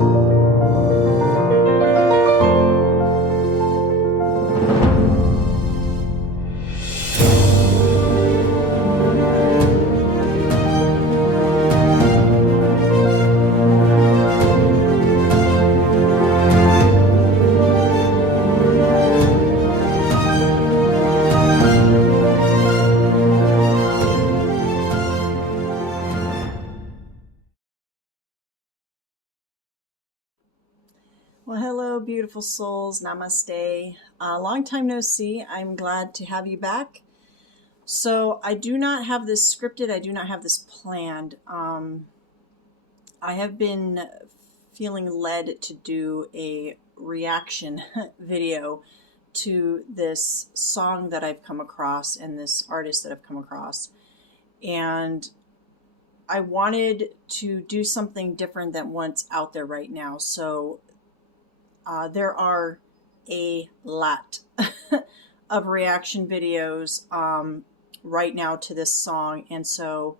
Well, hello, beautiful souls. Namaste. Long time no see. I'm glad to have you back. So I do not have this scripted. I do not have this planned. I have been feeling led to do a reaction video to this song that I've come across and this artist that I've come across. And I wanted to do something different than what's out there right now. So there are a lot of reaction videos right now to this song, and so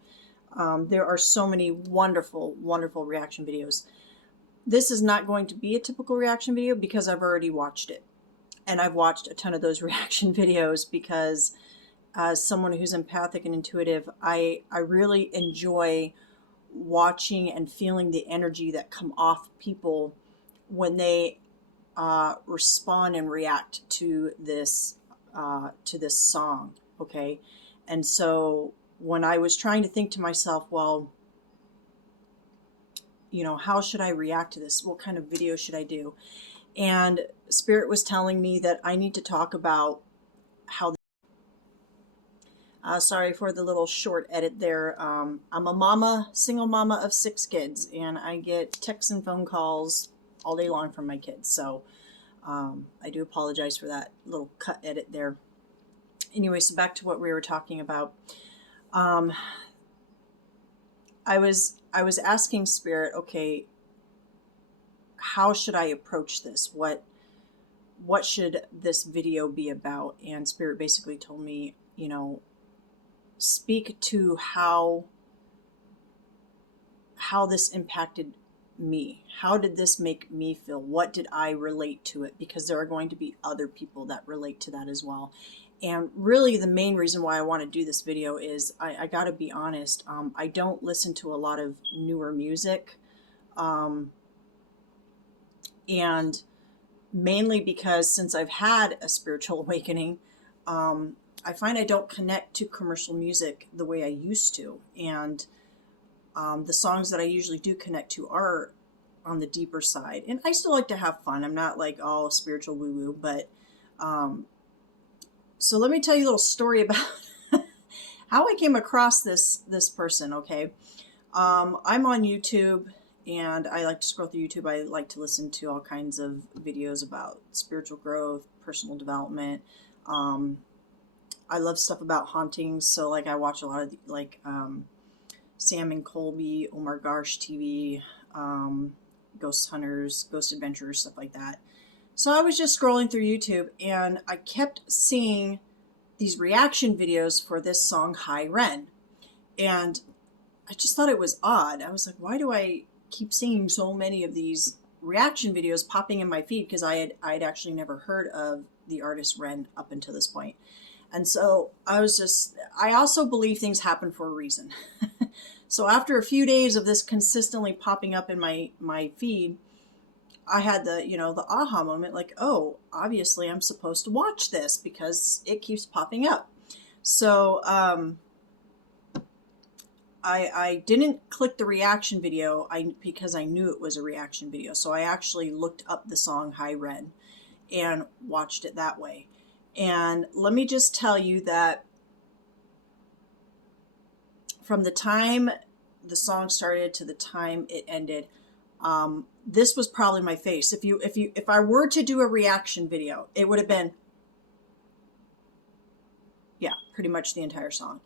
there are so many wonderful, wonderful reaction videos. This is not going to be a typical reaction video because I've already watched it, and I've watched a ton of those reaction videos because as someone who's empathic and intuitive, I really enjoy watching and feeling the energy that come off people when they respond and react to this song. Okay. And so when I was trying to think to myself, well, you know, how should I react to this? What kind of video should I do? And Spirit was telling me that I need to talk about how sorry for the little short edit there. I'm a mama, single mama of 6 kids, and I get texts and phone calls all day long from my kids. So I do apologize for that little cut edit there. Anyway, so back to what we were talking about. I was asking Spirit, okay, how should I approach this? What should this video be about? And Spirit basically told me, you know, speak to how this impacted me. How did this make me feel? What did I relate to it? Because there are going to be other people that relate to that as well. And really the main reason why I want to do this video is I got to be honest. I don't listen to a lot of newer music. And mainly because since I've had a spiritual awakening, I find I don't connect to commercial music the way I used to. And the songs that I usually do connect to are on the deeper side. And I still like to have fun. I'm not like all spiritual woo-woo, but so let me tell you a little story about how I came across this person, okay? I'm on YouTube, and I like to scroll through YouTube. I like to listen to all kinds of videos about spiritual growth, personal development. I love stuff about hauntings, so like I watch a lot of like Sam and Colby, Omar Garsh TV, ghost hunters, ghost adventurers, stuff like that. So I was just scrolling through YouTube, and I kept seeing these reaction videos for this song, High Ren. And I just thought it was odd. I was like, why do I keep seeing so many of these reaction videos popping in my feed? Because I had actually never heard of the artist Ren up until this point. And so I also believe things happen for a reason. So after a few days of this consistently popping up in my feed, I had the aha moment, like, oh, obviously I'm supposed to watch this because it keeps popping up. So I didn't click the reaction video because I knew it was a reaction video. So I actually looked up the song High Ren and watched it that way. And let me just tell you that from the time the song started to the time it ended, this was probably my face. If I were to do a reaction video, it would have been, yeah, pretty much the entire song.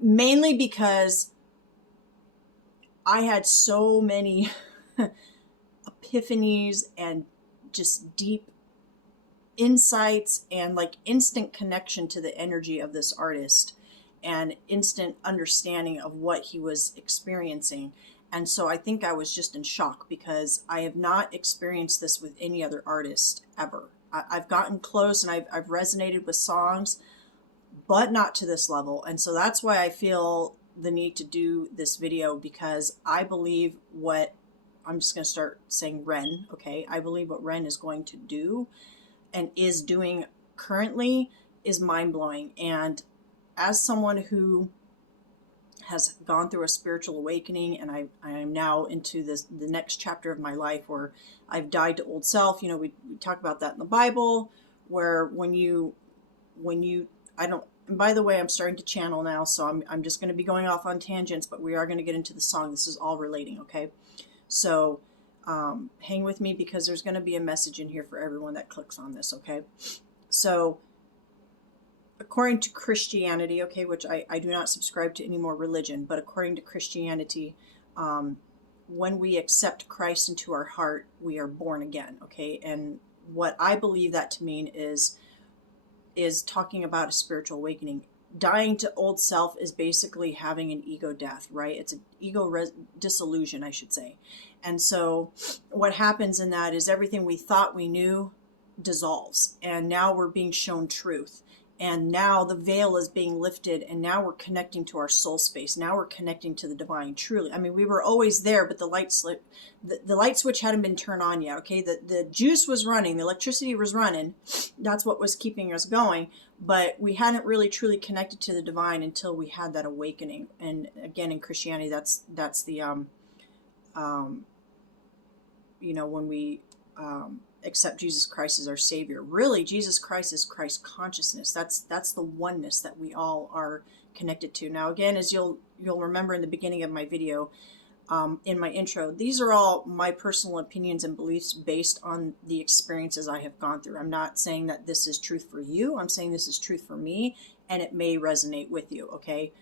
Mainly because I had so many epiphanies and just deep insights and like instant connection to the energy of this artist and instant understanding of what he was experiencing. And so I think I was just in shock because I have not experienced this with any other artist ever. I've gotten close and I've resonated with songs, but not to this level. And so that's why I feel the need to do this video, because I believe what, I'm just going to start saying REN, okay? I believe what REN is going to do and is doing currently is mind-blowing. And as someone who has gone through a spiritual awakening, and I am now into the next chapter of my life where I've died to old self. You know, we talk about that in the Bible, where when you, I don't, and by the way, I'm starting to channel now, so I'm just going to be going off on tangents, but we are going to get into the song. This is all relating, okay? So hang with me, because there's going to be a message in here for everyone that clicks on this, okay? So according to Christianity, okay, which I do not subscribe to any more religion, but according to Christianity, when we accept Christ into our heart, we are born again, okay? And what I believe that to mean is talking about a spiritual awakening. Dying to old self is basically having an ego death, right? It's an ego dissolution, I should say. And so what happens in that is everything we thought we knew dissolves, and now we're being shown truth. And now the veil is being lifted, and now we're connecting to our soul space. Now we're connecting to the divine, truly. I mean, we were always there, but the light switch hadn't been turned on yet, okay? The juice was running, the electricity was running. That's what was keeping us going, but we hadn't really truly connected to the divine until we had that awakening. And again, in Christianity, that's the, you know, when we accept Jesus Christ as our Savior. Really, Jesus Christ is Christ consciousness. That's the oneness that we all are connected to. Now, again, as you'll remember in the beginning of my video, in my intro, these are all my personal opinions and beliefs based on the experiences I have gone through. I'm not saying that this is truth for you. I'm saying this is truth for me, and it may resonate with you, okay?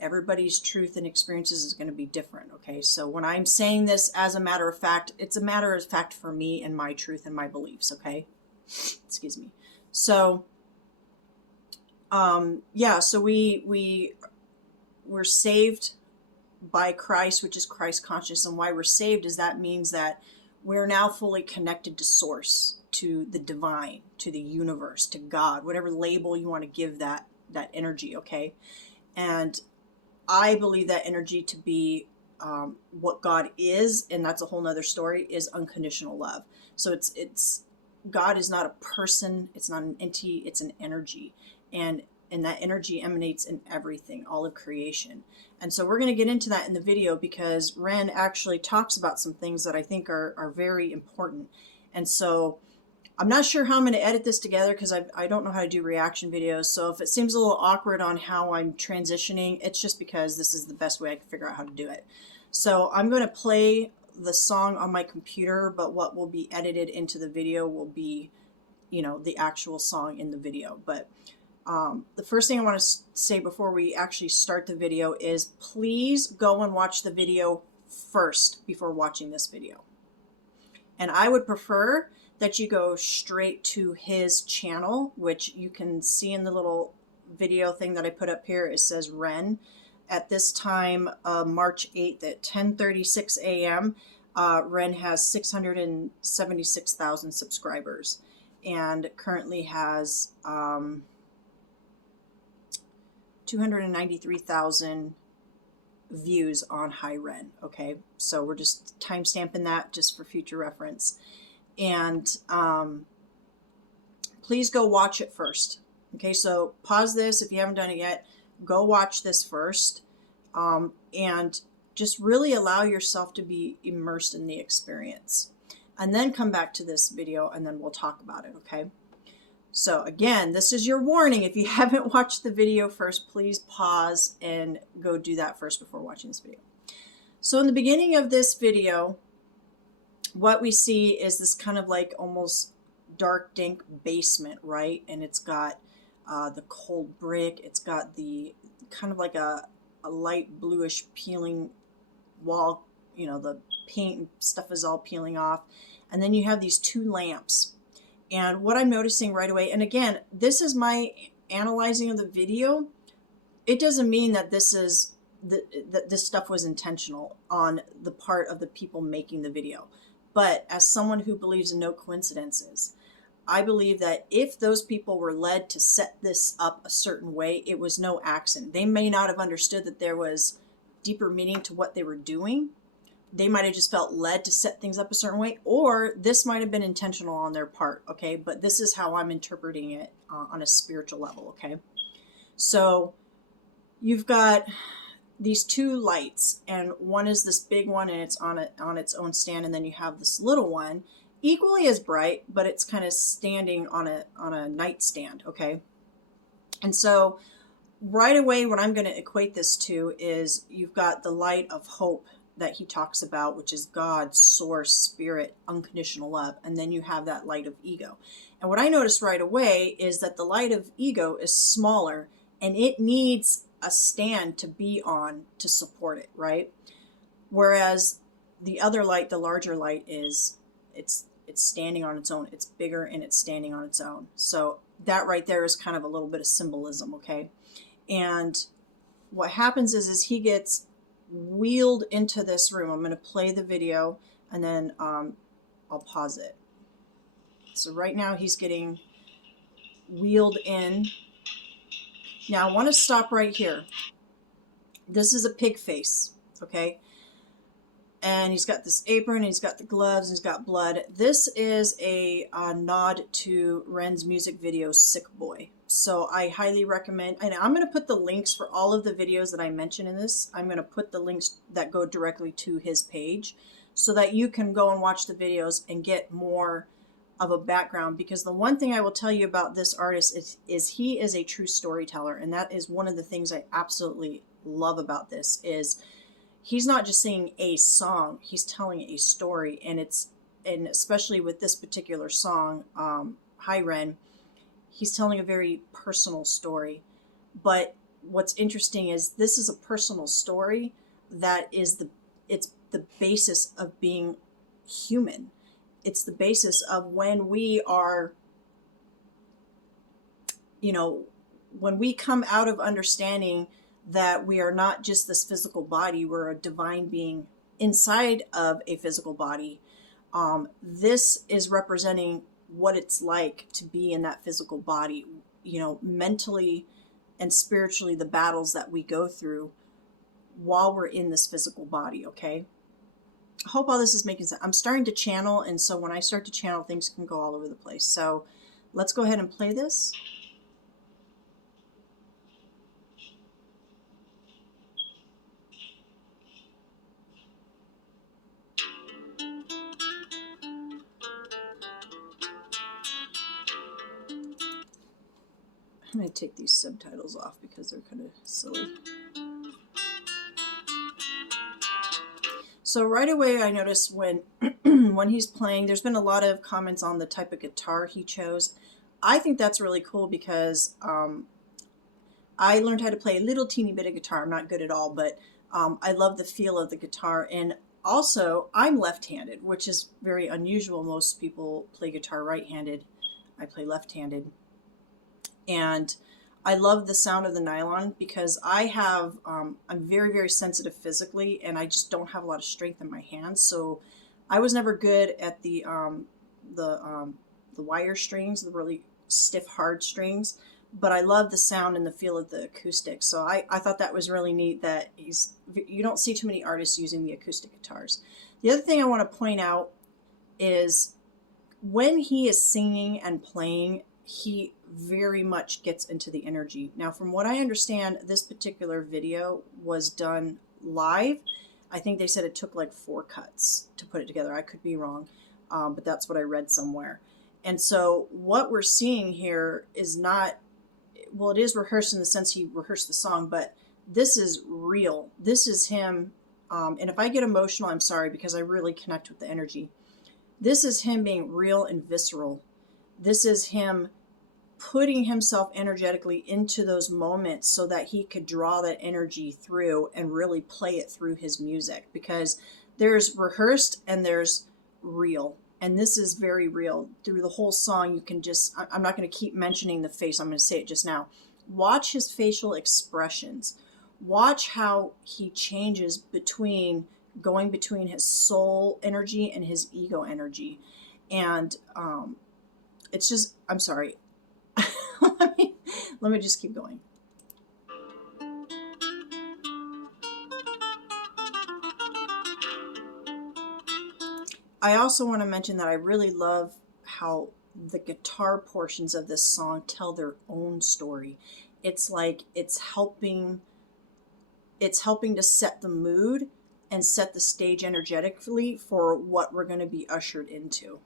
Everybody's truth and experiences is going to be different, okay? So when I'm saying this as a matter of fact, it's a matter of fact for me and my truth and my beliefs, okay? Excuse me. So, yeah, so we're saved by Christ, which is Christ conscious. And why we're saved is that means that we're now fully connected to source, to the divine, to the universe, to God, whatever label you want to give that energy, okay? And I believe that energy to be what God is, and that's a whole nother story, is unconditional love. So it's God is not a person, it's not an entity, it's an energy. And that energy emanates in everything, all of creation. And so we're going to get into that in the video, because Ren actually talks about some things that I think are very important. And so I'm not sure how I'm going to edit this together, because I don't know how to do reaction videos. So if it seems a little awkward on how I'm transitioning, it's just because this is the best way I can figure out how to do it. So I'm going to play the song on my computer, but what will be edited into the video will be, you know, the actual song in the video. But the first thing I want to say before we actually start the video is please go and watch the video first before watching this video. And I would prefer that you go straight to his channel, which you can see in the little video thing that I put up here. It says Ren. At this time, March 8th at 10:36 a.m., Ren has 676,000 subscribers and currently has 293,000 views on High Ren. Okay, so we're just time stamping that just for future reference. And please go watch it first. Okay, so pause this if you haven't done it yet. Go watch this first, and just really allow yourself to be immersed in the experience, and then come back to this video, and then we'll talk about it. Okay. So again, this is your warning. If you haven't watched the video first, please pause and go do that first before watching this video. So in the beginning of this video, what we see is this kind of like almost dark, dank basement, right? And it's got the cold brick. It's got the kind of like a light bluish peeling wall. You know, the paint and stuff is all peeling off. And then you have these two lamps. And what I'm noticing right away, and again, this is my analyzing of the video. It doesn't mean that this is that this stuff was intentional on the part of the people making the video. But as someone who believes in no coincidences, I believe that if those people were led to set this up a certain way, it was no accident. They may not have understood that there was deeper meaning to what they were doing. They might have just felt led to set things up a certain way, or this might have been intentional on their part, okay? But this is how I'm interpreting it on a spiritual level, okay? So you've got these two lights, and one is this big one, and it's on its own stand, and then you have this little one, equally as bright, but it's kind of standing on a nightstand, okay? And so right away, what I'm going to equate this to is you've got the light of hope that he talks about, which is God, source, spirit, unconditional love. And then you have that light of ego. And what I noticed right away is that the light of ego is smaller, and it needs a stand to be on to support it, right? Whereas the other light, the larger light, is it's standing on its own. It's bigger and it's standing on its own. So that right there is kind of a little bit of symbolism, okay? And what happens is he gets wheeled into this room. I'm going to play the video, and then I'll pause it. So right now he's getting wheeled in. Now I want to stop right here. This is a pig face, okay? And he's got this apron, and he's got the gloves, and he's got blood. This is a nod to Ren's music video, Sick Boy. So I highly recommend, and I'm going to put the links for all of the videos that I mention in this. I'm going to put the links that go directly to his page so that you can go and watch the videos and get more of a background. Because the one thing I will tell you about this artist is he is a true storyteller. And that is one of the things I absolutely love about this is he's not just singing a song, he's telling a story. And especially with this particular song, Hi Ren, he's telling a very personal story. But what's interesting is this is a personal story that is it's the basis of being human. It's the basis of when we are, when we come out of understanding that we are not just this physical body, we're a divine being inside of a physical body. This is representing what it's like to be in that physical body, mentally and spiritually, the battles that we go through while we're in this physical body, okay? I hope all this is making sense. I'm starting to channel, and so when I start to channel, things can go all over the place. So let's go ahead and play this. I'm going to take these subtitles off because they're kind of silly. So right away I notice when when he's playing, there's been a lot of comments on the type of guitar he chose. I think that's really cool because I learned how to play a little teeny bit of guitar. I'm not good at all, but I love the feel of the guitar. And also I'm left-handed, which is very unusual. Most people play guitar right-handed. I play left-handed. And I love the sound of the nylon because I'm very, very sensitive physically, and I just don't have a lot of strength in my hands. So I was never good at the wire strings, the really stiff, hard strings, but I love the sound and the feel of the acoustic. So I thought that was really neat that you don't see too many artists using the acoustic guitars. The other thing I want to point out is when he is singing and playing, he very much gets into the energy. Now, from what I understand, this particular video was done live. I think they said it took like 4 cuts to put it together. I could be wrong, but that's what I read somewhere. And so what we're seeing here is not, well, it is rehearsed in the sense he rehearsed the song, but this is real. This is him. And if I get emotional, I'm sorry, because I really connect with the energy. This is him being real and visceral. This is him putting himself energetically into those moments so that he could draw that energy through and really play it through his music, because there's rehearsed and there's real. And this is very real. Through the whole song, you can just, I'm not going to keep mentioning the face, I'm going to say it just now. Watch his facial expressions. watch how he changes going between his soul energy and his ego energy. And it's just, I'm sorry. let me just keep going. I also want to mention that I really love how the guitar portions of this song tell their own story. It's like it's helping to set the mood and set the stage energetically for what we're going to be ushered into.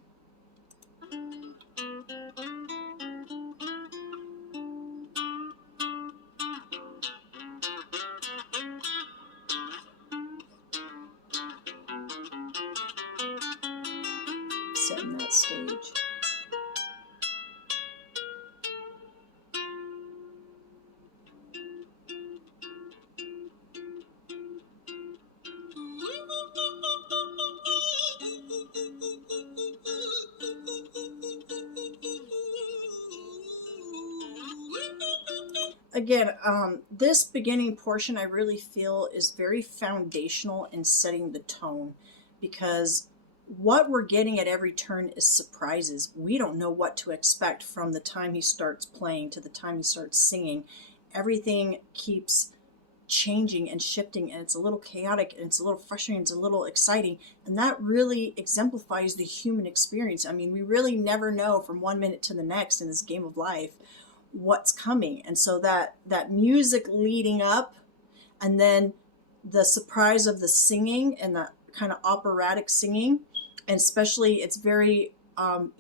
Setting that stage. Again, this beginning portion I really feel is very foundational in setting the tone, because what we're getting at every turn is surprises. We don't know what to expect from the time he starts playing to the time he starts singing. Everything keeps changing and shifting, and it's a little chaotic, and it's a little frustrating, it's a little exciting, and that really exemplifies the human experience. I mean, we really never know from one minute to the next in this game of life what's coming. And so that music leading up, and then the surprise of the singing and that kind of operatic singing, and especially it's very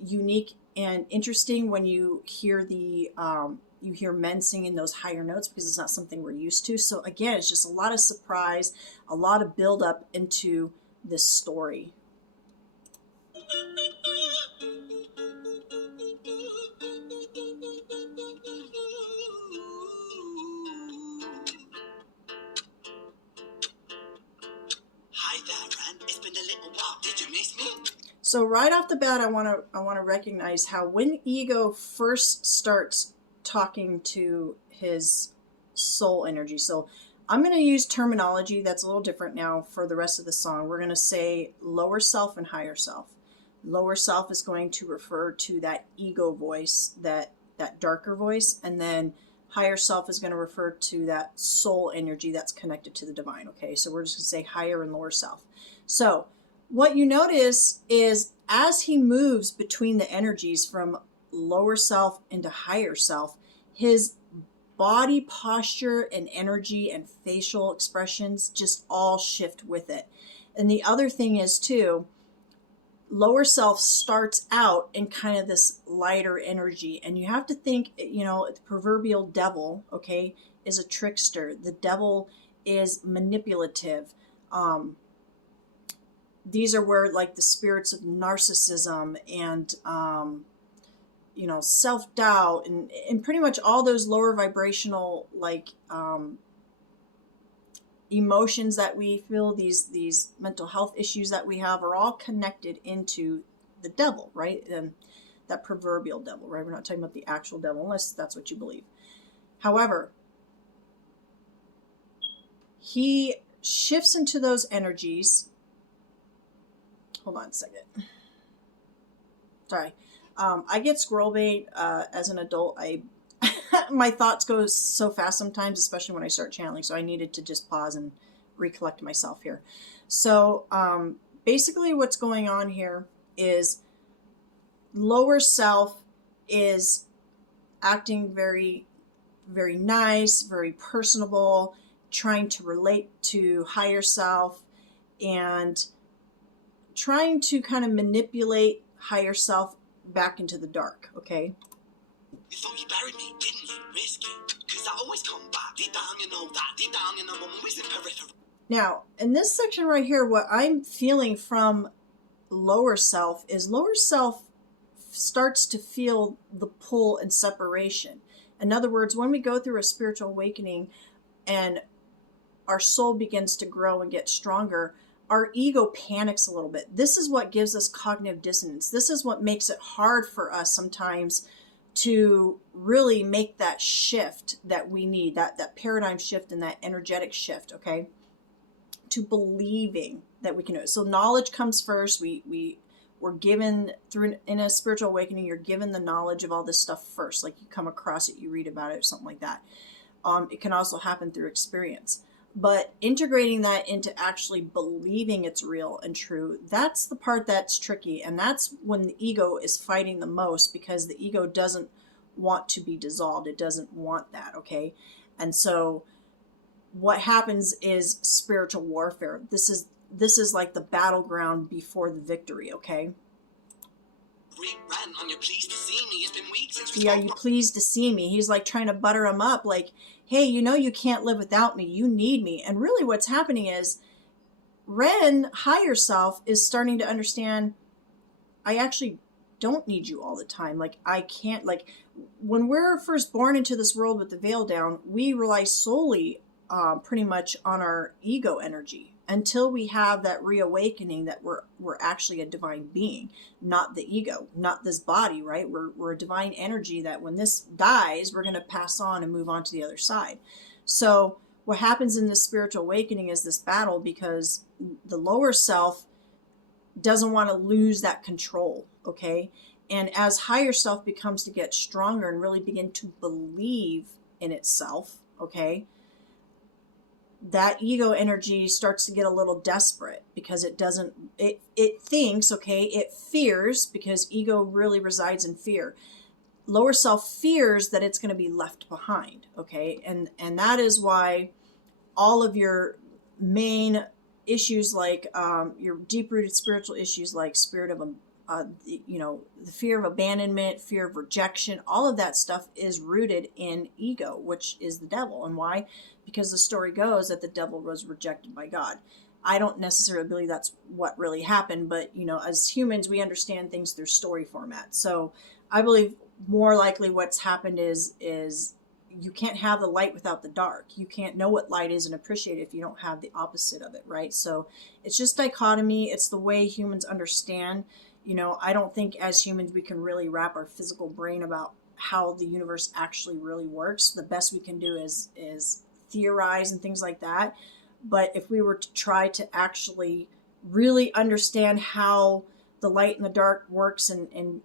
unique and interesting when you hear you hear men singing those higher notes, because it's not something we're used to. So again, it's just a lot of surprise, a lot of build up into this story. Hi there, Ren. It's been a little while. Did you miss me? So right off the bat, I want to recognize how when ego first starts talking to his soul energy. So I'm going to use terminology that's a little different now for the rest of the song. We're going to say lower self and higher self. Lower self is going to refer to that ego voice, that darker voice, and then higher self is going to refer to that soul energy that's connected to the divine. Okay, so we're just going to say higher and lower self. So what you notice is as he moves between the energies from lower self into higher self, his body posture and energy and facial expressions just all shift with it. And the other thing is too, lower self starts out in kind of this lighter energy, and you have to think, you know, the proverbial devil, okay, is a trickster. The devil is manipulative. These are where like the spirits of narcissism and you know, self-doubt and pretty much all those lower vibrational like emotions that we feel, these mental health issues that we have, are all connected into the devil, right? And that proverbial devil, right? We're not talking about the actual devil, unless that's what you believe. However, he shifts into those energies. Hold on a second. Sorry. I get squirrel bait as an adult. My thoughts go so fast sometimes, especially when I start channeling. So I needed to just pause and recollect myself here. So basically what's going on here is lower self is acting very, very nice, very personable, trying to relate to higher self and trying to kind of manipulate higher self back into the dark, okay? You thought you buried me, didn't you? Risky. Because I always come back. Deep down, you know that. Deep down, you know I'm always in periphery. Now, in this section right here, what I'm feeling from lower self is lower self starts to feel the pull and separation. In other words, when we go through a spiritual awakening and our soul begins to grow and get stronger, our ego panics a little bit. This is what gives us cognitive dissonance. This is what makes it hard for us sometimes to really make that shift that we need, that paradigm shift and that energetic shift, okay, to believing that we can do it. So knowledge comes first. We're given in a spiritual awakening, you're given the knowledge of all this stuff first. Like you come across it, you read about it or something like that. It can also happen through experience. But integrating that into actually believing it's real and true, that's the part that's tricky. And that's when the ego is fighting the most, because the ego doesn't want to be dissolved. It doesn't want that, okay? And so what happens is spiritual warfare. This is like the battleground before the victory, okay? Are you pleased to see me? It's been weeks since we Yeah, spoke. you pleased to see me. He's like trying to butter him up, like, hey, you know you can't live without me. You need me. And really what's happening is Ren, higher self, is starting to understand, I actually don't need you all the time. Like, I can't, like, when we're first born into this world with the veil down, we rely solely pretty much on our ego energy until we have that reawakening that we're actually a divine being, not the ego, not this body, right? We're a divine energy that when this dies, we're going to pass on and move on to the other side. So what happens in this spiritual awakening is this battle, because the lower self doesn't want to lose that control, okay? And as higher self becomes to get stronger and really begin to believe in itself, okay, that ego energy starts to get a little desperate, because it thinks, okay, it fears, because ego really resides in fear. Lower self fears that it's going to be left behind, okay? And that is why all of your main issues, like your deep-rooted spiritual issues, like spirit of the fear of abandonment, fear of rejection, all of that stuff is rooted in ego, which is the devil. And why? Because the story goes that the devil was rejected by God. I don't necessarily believe that's what really happened, but as humans, we understand things through story format. So I believe more likely what's happened is you can't have the light without the dark. You can't know what light is and appreciate it if you don't have the opposite of it, right? So it's just dichotomy. It's the way humans understand. I don't think as humans we can really wrap our physical brain about how the universe actually really works. The best we can do is theorize and things like that. But if we were to try to actually really understand how the light and the dark works and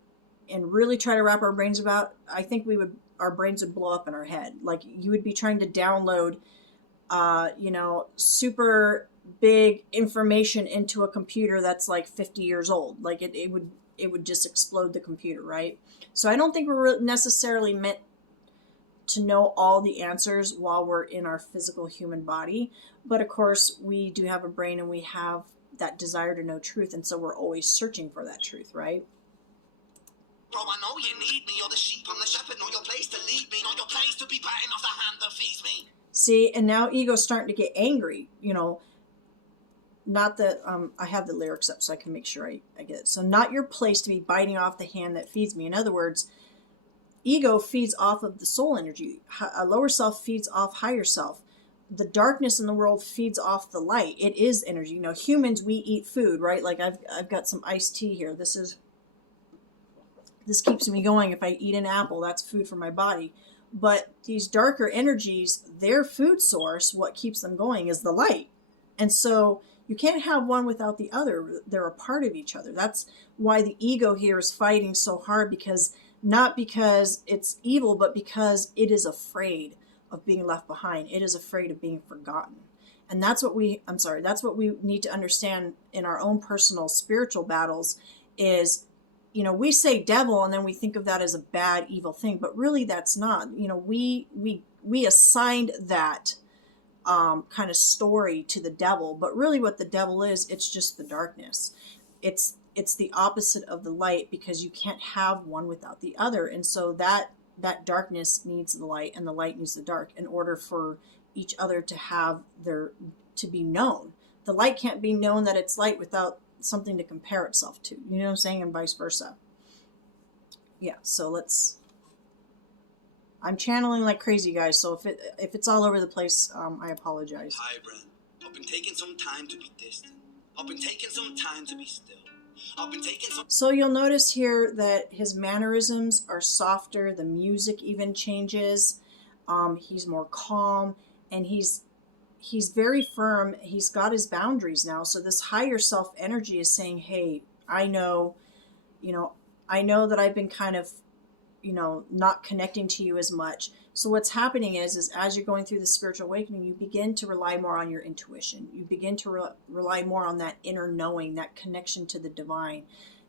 really try to wrap our brains about, I think our brains would blow up in our head. Like you would be trying to download, super big information into a computer that's like 50 years old. Like it would just explode the computer, right? So I don't think we're necessarily meant to know all the answers while we're in our physical human body. But of course, we do have a brain and we have that desire to know truth. And so we're always searching for that truth, right? Bro, I know you need me. You're the sheep, I'm the shepherd. Know your place to lead me. Know your place to be biting off the hand that feeds me. See, and now ego's starting to get angry, Not that I have the lyrics up so I can make sure I get it. So not your place to be biting off the hand that feeds me. In other words, ego feeds off of the soul energy. A lower self feeds off higher self. The darkness in the world feeds off the light. It is energy. Humans, we eat food, right? Like I've got some iced tea here. This keeps me going. If I eat an apple, that's food for my body. But these darker energies, their food source, what keeps them going is the light. And so you can't have one without the other. They're a part of each other. That's why the ego here is fighting so hard, because not because it's evil, but because it is afraid of being left behind. It is afraid of being forgotten. And that's what we need to understand in our own personal spiritual battles is, we say devil and then we think of that as a bad, evil thing, but really that's not. We assigned that kind of story to the devil, but really what the devil is, it's just the darkness. It's the opposite of the light, because you can't have one without the other. And so that darkness needs the light and the light needs the dark in order for each other to be known. The light can't be known that it's light without something to compare itself to. You know what I'm saying? And vice versa. Yeah, so I'm channeling like crazy, guys. So if it's all over the place, I apologize. Hi, Ren. I've been taking some time to be distant. I've been taking some time to be still. I've been taking some. So you'll notice here that his mannerisms are softer. The music even changes. He's more calm, and he's very firm. He's got his boundaries now. So this higher self energy is saying, hey, I know, I know that I've been kind of, not connecting to you as much. So what's happening is as you're going through the spiritual awakening, you begin to rely more on your intuition. You begin to rely more on that inner knowing, that connection to the divine.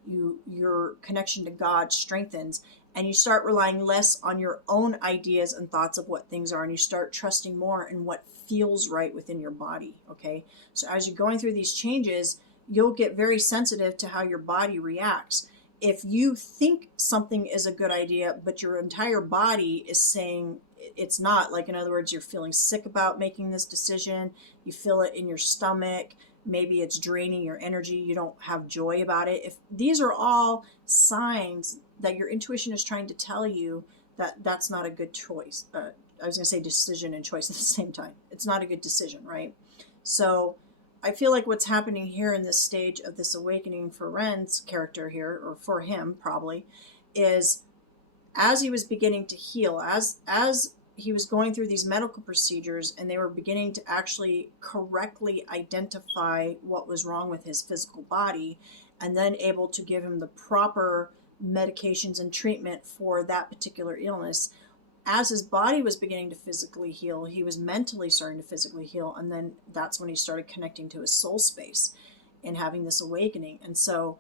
Your connection to God strengthens, and you start relying less on your own ideas and thoughts of what things are, and you start trusting more in what feels right within your body. Okay, so as you're going through these changes, you'll get very sensitive to how your body reacts. If you think something is a good idea, but your entire body is saying it's not, like in other words, you're feeling sick about making this decision, you feel it in your stomach, maybe it's draining your energy, you don't have joy about it. If these are all signs that your intuition is trying to tell you that that's not a good choice. I was going to say decision and choice at the same time. It's not a good decision, right? So I feel like what's happening here in this stage of this awakening for Ren's character here, or for him probably, is as he was beginning to heal, as he was going through these medical procedures and they were beginning to actually correctly identify what was wrong with his physical body, and then able to give him the proper medications and treatment for that particular illness. As his body was beginning to physically heal, he was mentally starting to physically heal, and then that's when he started connecting to his soul space and having this awakening. And so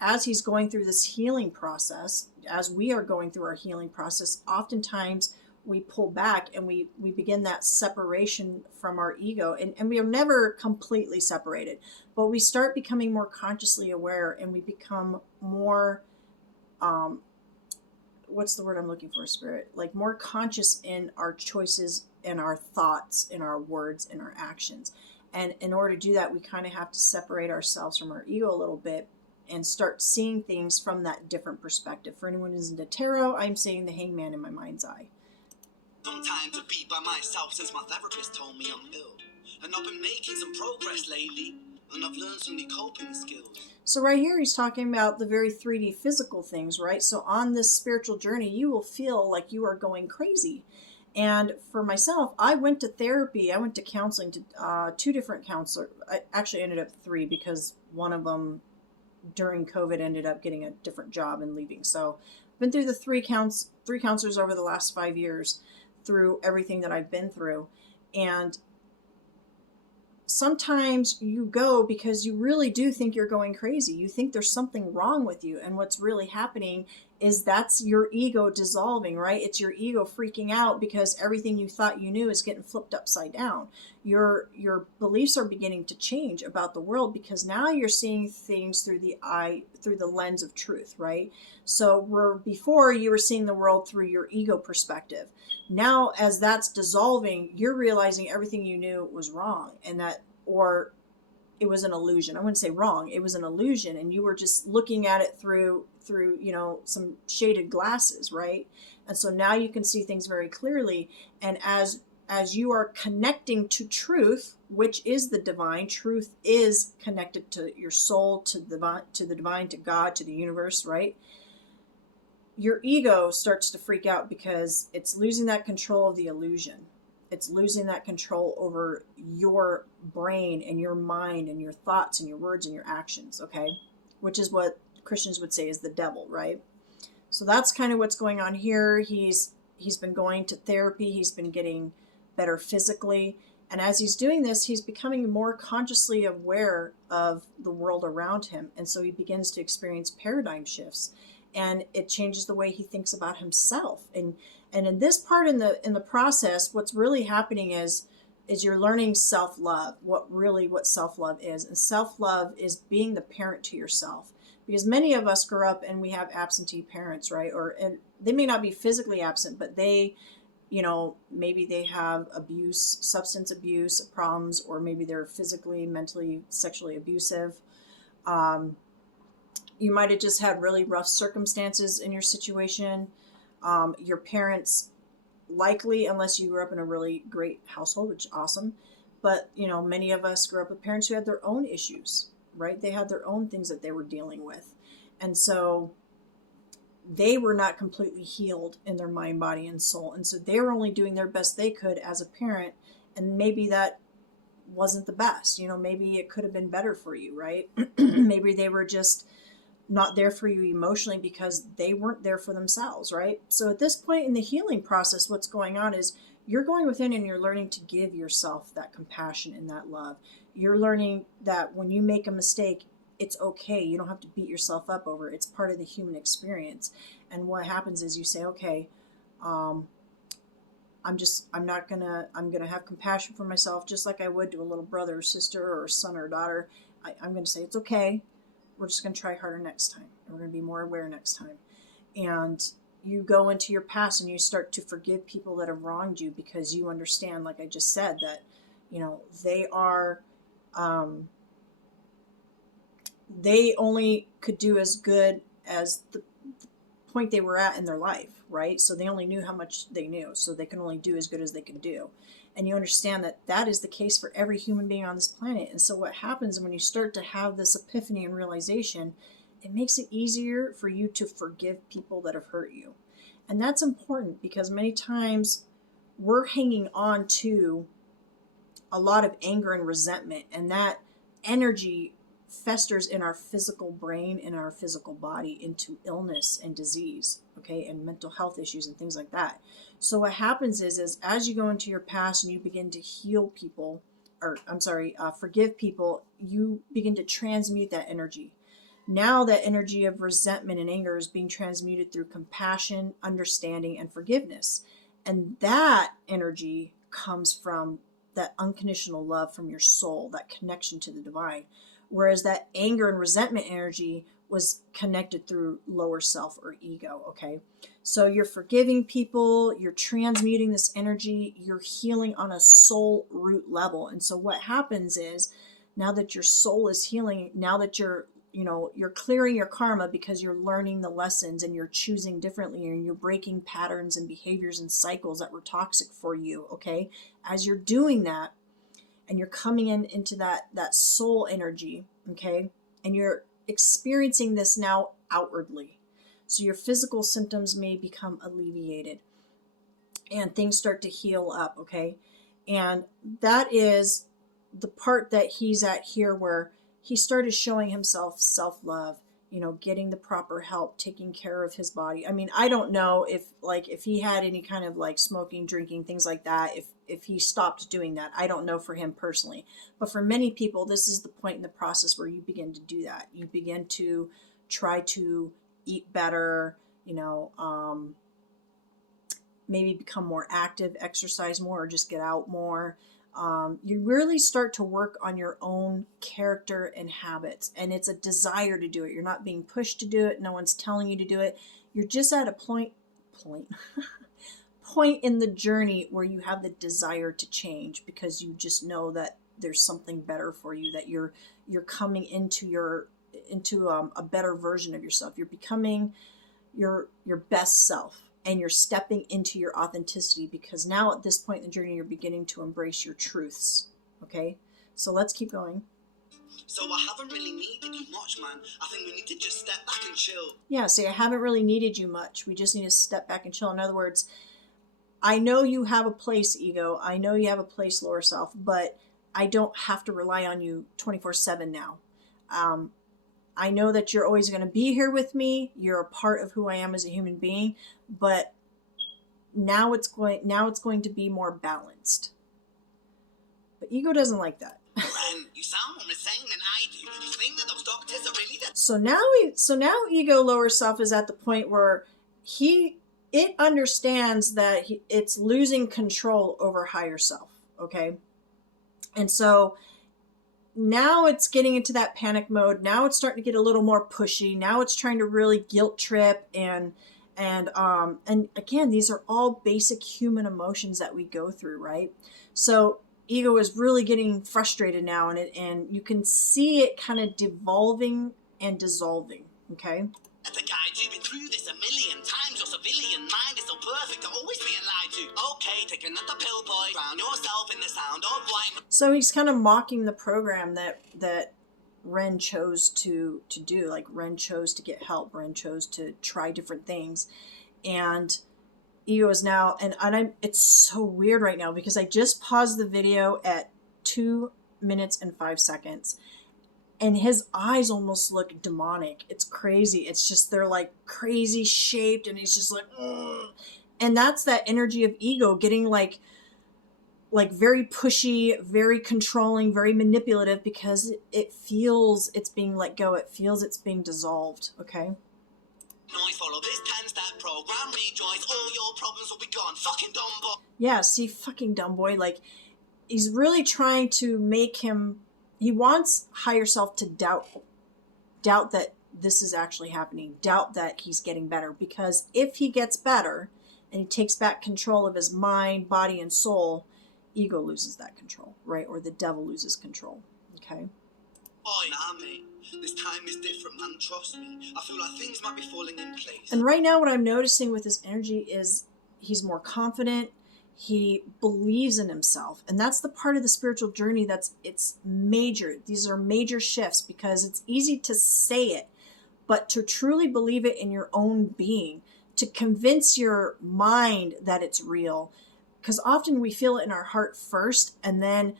as he's going through this healing process, as we are going through our healing process, oftentimes we pull back and we begin that separation from our ego, and we are never completely separated, but we start becoming more consciously aware, and we become more what's the word I'm looking for, Spirit? Like more conscious in our choices and our thoughts and our words and our actions. And in order to do that, we kind of have to separate ourselves from our ego a little bit and start seeing things from that different perspective. For anyone who's into tarot, I'm seeing the hangman in my mind's eye. Some time to be by myself since my therapist told me I'm ill. And I've been making some progress lately, and I've learned some new coping skills. So right here, he's talking about the very 3D physical things, right? So on this spiritual journey, you will feel like you are going crazy. And for myself, I went to therapy. I went to counseling to 2 different counselors. I actually ended up 3 because one of them during COVID ended up getting a different job and leaving. So I've been through the 3 counselors over the last 5 years through everything that I've been through. And sometimes you go because you really do think you're going crazy. You think there's something wrong with you. And what's really happening is that's your ego dissolving, right? It's your ego freaking out because everything you thought you knew is getting flipped upside down. Your beliefs are beginning to change about the world because now you're seeing things through the lens of truth, right? So before you were seeing the world through your ego perspective. Now, as that's dissolving, you're realizing everything you knew was wrong, and or it was an illusion. I wouldn't say wrong. It was an illusion, and you were just looking at it through some shaded glasses, right? And so now you can see things very clearly. And as you are connecting to truth, which is the divine, truth is connected to your soul, to the divine, to God, to the universe, right? Your ego starts to freak out because it's losing that control of the illusion. It's losing that control over your brain and your mind and your thoughts and your words and your actions, okay? Which is what Christians would say is the devil, right? So that's kind of what's going on here. He's been going to therapy. He's been getting better physically. And as he's doing this, he's becoming more consciously aware of the world around him. And so he begins to experience paradigm shifts. And it changes the way he thinks about himself. And in this part in the process, what's really happening is you're learning self-love, what self-love is. And self-love is being the parent to yourself. Because many of us grow up and we have absentee parents, right? And they may not be physically absent, but they, maybe they have abuse, substance abuse problems, or maybe they're physically, mentally, sexually abusive. You might have just had really rough circumstances in your situation. Your parents, likely, unless you grew up in a really great household, which is awesome. But, many of us grew up with parents who had their own issues, right? They had their own things that they were dealing with. And so they were not completely healed in their mind, body, and soul. And so they were only doing their best they could as a parent. And maybe that wasn't the best. You know, maybe it could have been better for you, right? Maybe they were just not there for you emotionally because they weren't there for themselves, right? So at this point in the healing process, what's going on is you're going within and you're learning to give yourself that compassion and that love. You're learning that when you make a mistake, it's okay. You don't have to beat yourself up over it. It's part of the human experience. And what happens is you say, okay, I'm going to have compassion for myself, just like I would to a little brother or sister or son or daughter. I'm going to say, it's okay. We're just going to try harder next time. And we're going to be more aware next time. And you go into your past and you start to forgive people that have wronged you because you understand, like I just said, that, you know, they are, they only could do as good as the point they were at in their life, right? So they only knew how much they knew, so they can only do as good as they can do. And you understand that that is the case for every human being on this planet. And so what happens when you start to have this epiphany and realization, it makes it easier for you to forgive people that have hurt you. And that's important because many times we're hanging on to a lot of anger and resentment, and that energy festers in our physical brain and our physical body into illness and disease, okay, and mental health issues and things like that. So what happens is as you go into your past and you begin to heal people, forgive people, you begin to transmute that energy. Now that energy of resentment and anger is being transmuted through compassion, understanding, and forgiveness. And that energy comes from that unconditional love from your soul, that connection to the divine. Whereas that anger and resentment energy was connected through lower self or ego, okay? So you're forgiving people, you're transmuting this energy, you're healing on a soul root level. And so what happens is, now that your soul is healing, now that you're clearing your karma because you're learning the lessons and you're choosing differently and you're breaking patterns and behaviors and cycles that were toxic for you, okay? As you're doing that, and you're coming into that soul energy, okay? And you're experiencing this now outwardly. So your physical symptoms may become alleviated and things start to heal up, okay? And that is the part that he's at here, where he started showing himself self-love, getting the proper help, taking care of his body. I mean, I don't know if he had any kind of like smoking, drinking, things like that, if he stopped doing that. I don't know for him personally. But for many people, this is the point in the process where you begin to do that. You begin to try to eat better, maybe become more active, exercise more, or just get out more. You really start to work on your own character and habits, and it's a desire to do it. You're not being pushed to do it. No one's telling you to do it. You're just at a point in the journey where you have the desire to change, because you just know that there's something better for you, that you're coming into a better version of yourself. You're becoming your best self. And you're stepping into your authenticity, because now at this point in the journey, you're beginning to embrace your truths. Okay? So let's keep going. So I haven't really needed you much, man. I think we need to just step back and chill. Yeah, see, I haven't really needed you much. We just need to step back and chill. In other words, I know you have a place, ego. I know you have a place, lower self, but I don't have to rely on you 24/7 now. I know that you're always going to be here with me. You're a part of who I am as a human being, but now it's going to be more balanced. But ego doesn't like that. Ren, you sound more insane than I do. You think that those doctors are really dead? So now ego lower self is at the point where it understands that it's losing control over higher self, okay? And so now it's getting into that panic mode. Now it's starting to get a little more pushy. Now it's trying to really guilt trip and again, these are all basic human emotions that we go through, right? So ego is really getting frustrated now, and you can see it kind of devolving and dissolving, okay? The guide, you've been through this a million times. Your civilian mind is so perfect to always being lied to. Okay, take another pill, boy. Drown yourself in the sound of white. So he's kind of mocking the program that Ren chose to do. Like Ren chose to get help. Ren chose to try different things. And ego is now, and it's so weird right now because I just paused the video at 2 minutes and 5 seconds. And his eyes almost look demonic. It's crazy. It's just, they're like crazy shaped, and he's just like, ugh. And that's that energy of ego getting like very pushy, very controlling, very manipulative, because it feels it's being let go. It feels it's being dissolved. Okay. I follow this 10-step program, rejoice, all your problems will be gone. Fucking dumb boy. Yeah, see, fucking dumb boy. Like, he's really trying to make him, he wants higher self to doubt that this is actually happening, doubt that he's getting better, because if he gets better and he takes back control of his mind, body, and soul, ego loses that control, right? Or the devil loses control. Okay. Mate. This time is different, man. Trust me. I feel like things might be falling in place. And right now, what I'm noticing with his energy is he's more confident. He believes in himself. And that's the part of the spiritual journey it's major. These are major shifts, because it's easy to say it, but to truly believe it in your own being, to convince your mind that it's real. Because often we feel it in our heart first, and then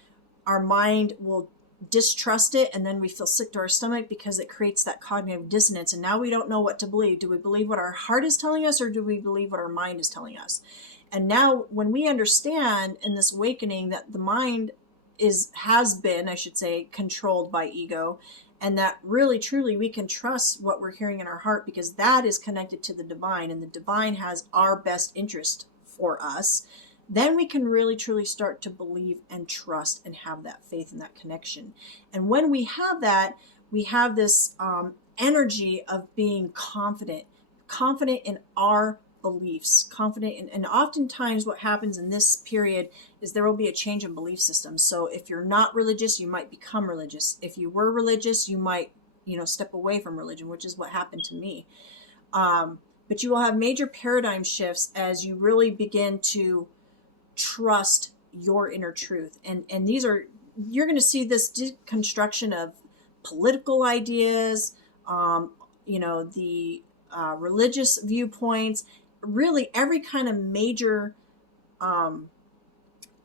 our mind will distrust it, and then we feel sick to our stomach because it creates that cognitive dissonance. And now we don't know what to believe. Do we believe what our heart is telling us, or do we believe what our mind is telling us? And now when we understand in this awakening that the mind has been, I should say, controlled by ego, and that really truly we can trust what we're hearing in our heart, because that is connected to the divine, and the divine has our best interest for us, then we can really truly start to believe and trust and have that faith and that connection. And when we have that, we have this energy of being confident in our beliefs, confident in, and oftentimes what happens in this period is there will be a change in belief system. So if you're not religious, you might become religious. If you were religious, you might, step away from religion, which is what happened to me. But you will have major paradigm shifts as you really begin to trust your inner truth. And these are, you're going to see this deconstruction of political ideas, the religious viewpoints, really every kind of major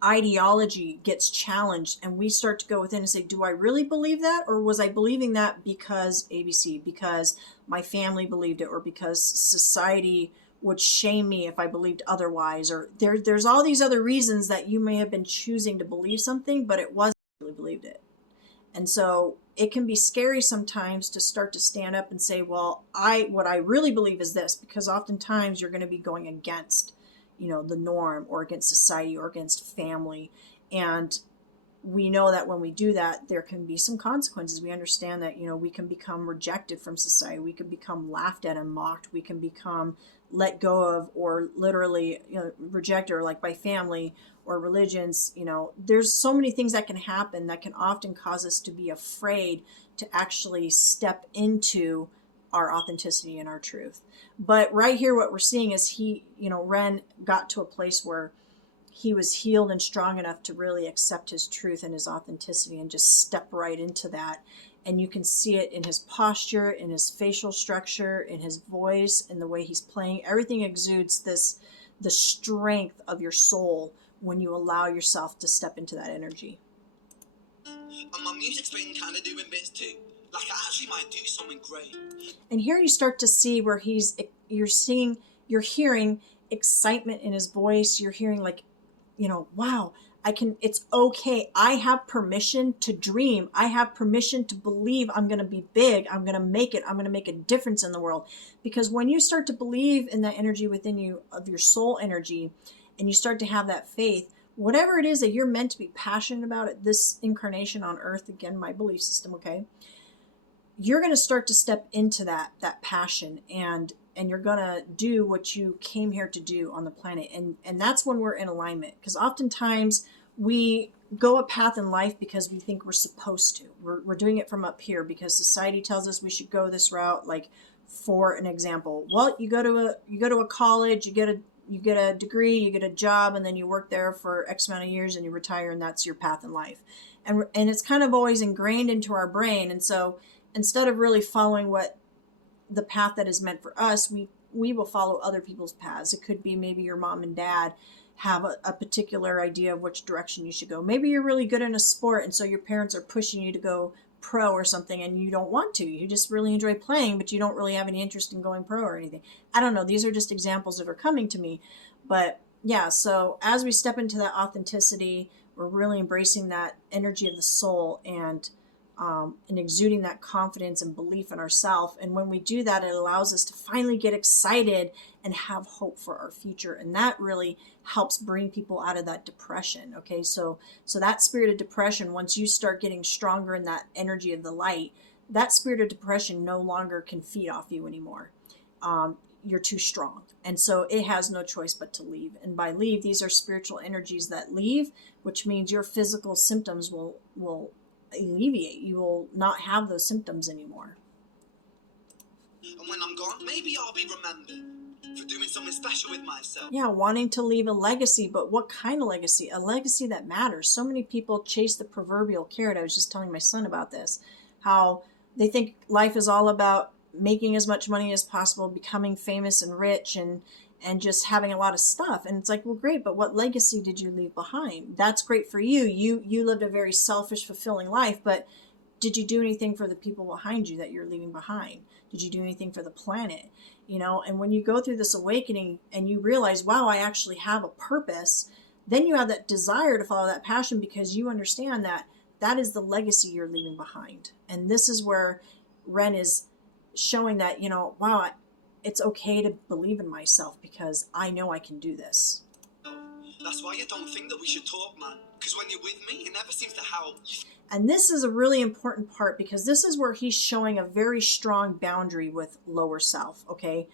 ideology gets challenged, and we start to go within and say, do I really believe that? Or was I believing that because ABC, because my family believed it, or because society would shame me if I believed otherwise? Or there's all these other reasons that you may have been choosing to believe something, but it wasn't really believed it. And so it can be scary sometimes to start to stand up and say, well, what I really believe is this, because oftentimes you're going to be going against, the norm, or against society, or against family. And we know that when we do that, there can be some consequences. We understand that, we can become rejected from society. We can become laughed at and mocked. We can become let go of, or literally rejected, or like by family or religions. There's so many things that can happen that can often cause us to be afraid to actually step into our authenticity and our truth. But right here, what we're seeing is Ren got to a place where he was healed and strong enough to really accept his truth and his authenticity and just step right into that. And you can see it in his posture, in his facial structure, in his voice, in the way he's playing. Everything exudes the strength of your soul when you allow yourself to step into that energy. And my music's been kind of doing bits too. Like I actually might do something great. And here you start to see where you're hearing excitement in his voice. You're hearing like, wow, it's okay. I have permission to dream. I have permission to believe I'm going to be big. I'm going to make it. I'm going to make a difference in the world. Because when you start to believe in that energy within you, of your soul energy, and you start to have that faith, whatever it is that you're meant to be passionate about at this incarnation on earth, again, my belief system, okay, you're going to start to step into that passion, and you're going to do what you came here to do on the planet. And that's when we're in alignment, because oftentimes we go a path in life because we think we're supposed to. We're doing it from up here because society tells us we should go this route. Like, for an example, well, you go to a college, you get a degree, you get a job, and then you work there for X amount of years and you retire, and that's your path in life. And it's kind of always ingrained into our brain. And so instead of really following what the path that is meant for us, we will follow other people's paths. It could be maybe your mom and dad have a particular idea of which direction you should go. Maybe you're really good in a sport, and so your parents are pushing you to go pro or something, and you don't want to. You just really enjoy playing, but you don't really have any interest in going pro or anything. I don't know. These are just examples that are coming to me. But yeah, so as we step into that authenticity, we're really embracing that energy of the soul and exuding that confidence and belief in ourselves. And when we do that, it allows us to finally get excited and have hope for our future. And that really helps bring people out of that depression. Okay, so that spirit of depression, once you start getting stronger in that energy of the light, that spirit of depression no longer can feed off you anymore. You're too strong. And so it has no choice but to leave. And by leave, these are spiritual energies that leave, which means your physical symptoms will alleviate. You will not have those symptoms anymore. And when I'm gone, maybe I'll be remembered for doing something special with myself. Yeah, wanting to leave a legacy, but what kind of legacy? A legacy that matters. So many people chase the proverbial carrot. I was just telling my son about this, how they think life is all about making as much money as possible, becoming famous and rich, and just having a lot of stuff. And it's like, well, great, but what legacy did you leave behind? That's great for you. You lived a very selfish, fulfilling life, but did you do anything for the people behind you that you're leaving behind? Did you do anything for the planet? You know, and when you go through this awakening and you realize, wow, I actually have a purpose, then you have that desire to follow that passion, because you understand that that is the legacy you're leaving behind. And this is where Ren is showing that, you know, wow, it's okay to believe in myself because I know I can do this. That's why I don't think that we should talk, man. Because when you're with me, it never seems to help. And this is a really important part, because this is where he's showing a very strong boundary with lower self, okay?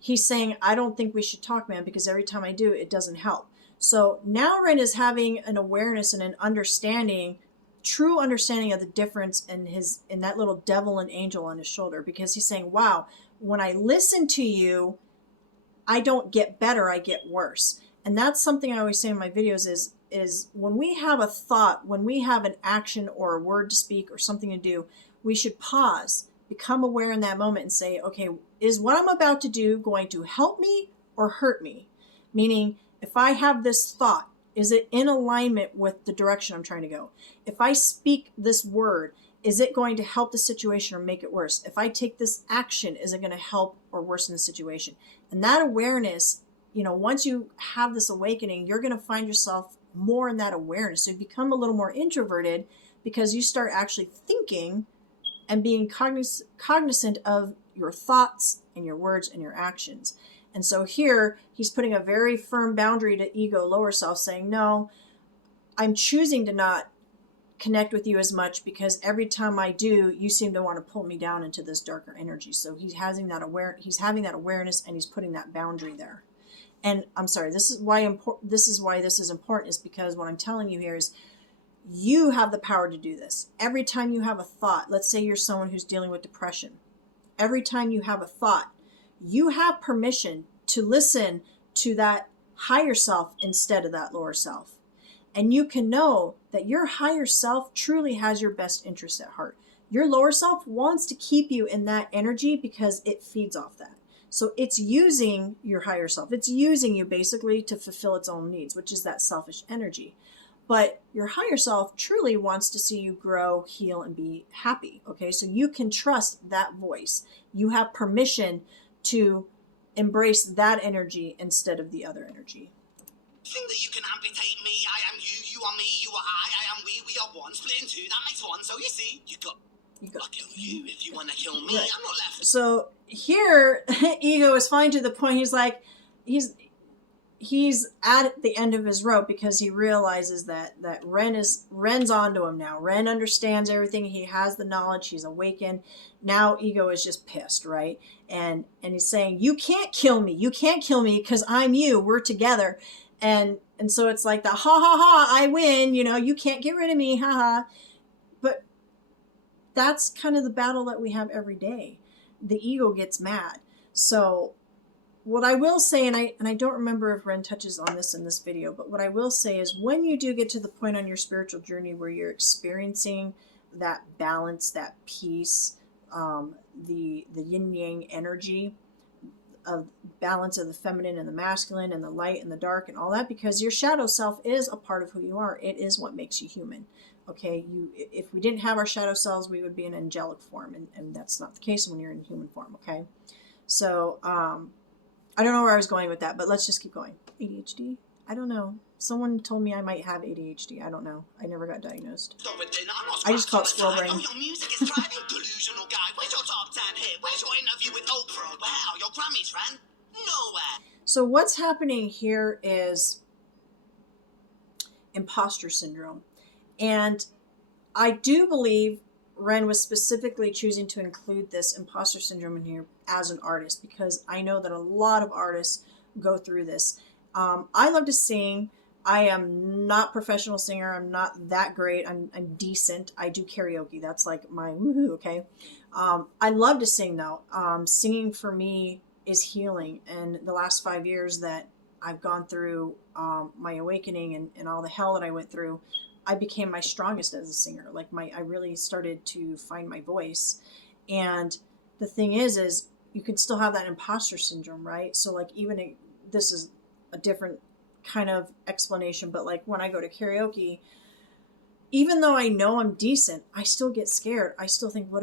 He's saying, I don't think we should talk, man, because every time I do, it doesn't help. So now Ren is having an awareness and an understanding, true understanding of the difference in that little devil and angel on his shoulder, because he's saying, wow, when I listen to you, I don't get better, I get worse. And that's something I always say in my videos is when we have a thought, when we have an action or a word to speak or something to do, we should pause, become aware in that moment and say, okay, is what I'm about to do going to help me or hurt me? Meaning, if I have this thought, is it in alignment with the direction I'm trying to go? If I speak this word, is it going to help the situation or make it worse? If I take this action, is it going to help or worsen the situation? And that awareness, you know, once you have this awakening, you're going to find yourself more in that awareness. So you become a little more introverted because you start actually thinking and being cognizant of your thoughts and your words and your actions. And so here he's putting a very firm boundary to ego, lower self, saying, no, I'm choosing to not connect with you as much because every time I do, you seem to want to pull me down into this darker energy. So he's having that awareness and he's putting that boundary there. And I'm sorry, this is why this is important, is because what I'm telling you here is you have the power to do this. Every time you have a thought, let's say you're someone who's dealing with depression. Every time you have a thought, you have permission to listen to that higher self instead of that lower self. And you can know that your higher self truly has your best interest at heart. Your lower self wants to keep you in that energy because it feeds off that. So it's using your higher self. It's using you basically to fulfill its own needs, which is that selfish energy. But your higher self truly wants to see you grow, heal, and be happy. Okay, so you can trust that voice. You have permission to embrace that energy instead of the other energy. Think that you can amputate me. I am you, you are me, you are I am we are one. Split in two, that makes one. So you see, I'll kill you if you want to kill me. Right. I'm not left. So here, ego is fine to the point. He's like, he's at the end of his rope because he realizes that Ren's onto him now. Ren understands everything. He has the knowledge. He's awakened. Now ego is just pissed, right? And he's saying, you can't kill me. You can't kill me because I'm you. We're together. And so it's like the ha ha ha, I win. You know, you can't get rid of me. Ha ha. But that's kind of the battle that we have every day. The ego gets mad. So what I will say, and I don't remember if Ren touches on this in this video, but what I will say is when you do get to the point on your spiritual journey where you're experiencing that balance, that peace, the yin yang energy of balance of the feminine and the masculine and the light and the dark and all that, because your shadow self is a part of who you are. It is what makes you human. Okay, if we didn't have our shadow selves, we would be in angelic form, and that's not the case when you're in human form. Okay, so I don't know where I was going with that, but let's just keep going. ADHD? I don't know. Someone told me I might have ADHD. I don't know. I never got diagnosed. I just call it squirrel brain. Your music is thriving. Delusional guy. Where's your top 10 hit? Where's your interview with Oprah? Wow, your Grammys, Ren? Nowhere. So what's happening here is imposter syndrome. And I do believe Ren was specifically choosing to include this imposter syndrome in here as an artist, because I know that a lot of artists go through this. I love to sing. I am not a professional singer. I'm not that great. I'm decent. I do karaoke. That's like my woohoo, okay? I love to sing though. Singing for me is healing. And the last 5 years that I've gone through my awakening and all the hell that I went through, I became my strongest as a singer. Like I really started to find my voice. And the thing is you can still have that imposter syndrome, right? So like this is a different kind of explanation, but like when I go to karaoke, even though I know I'm decent, I still get scared. I still think, what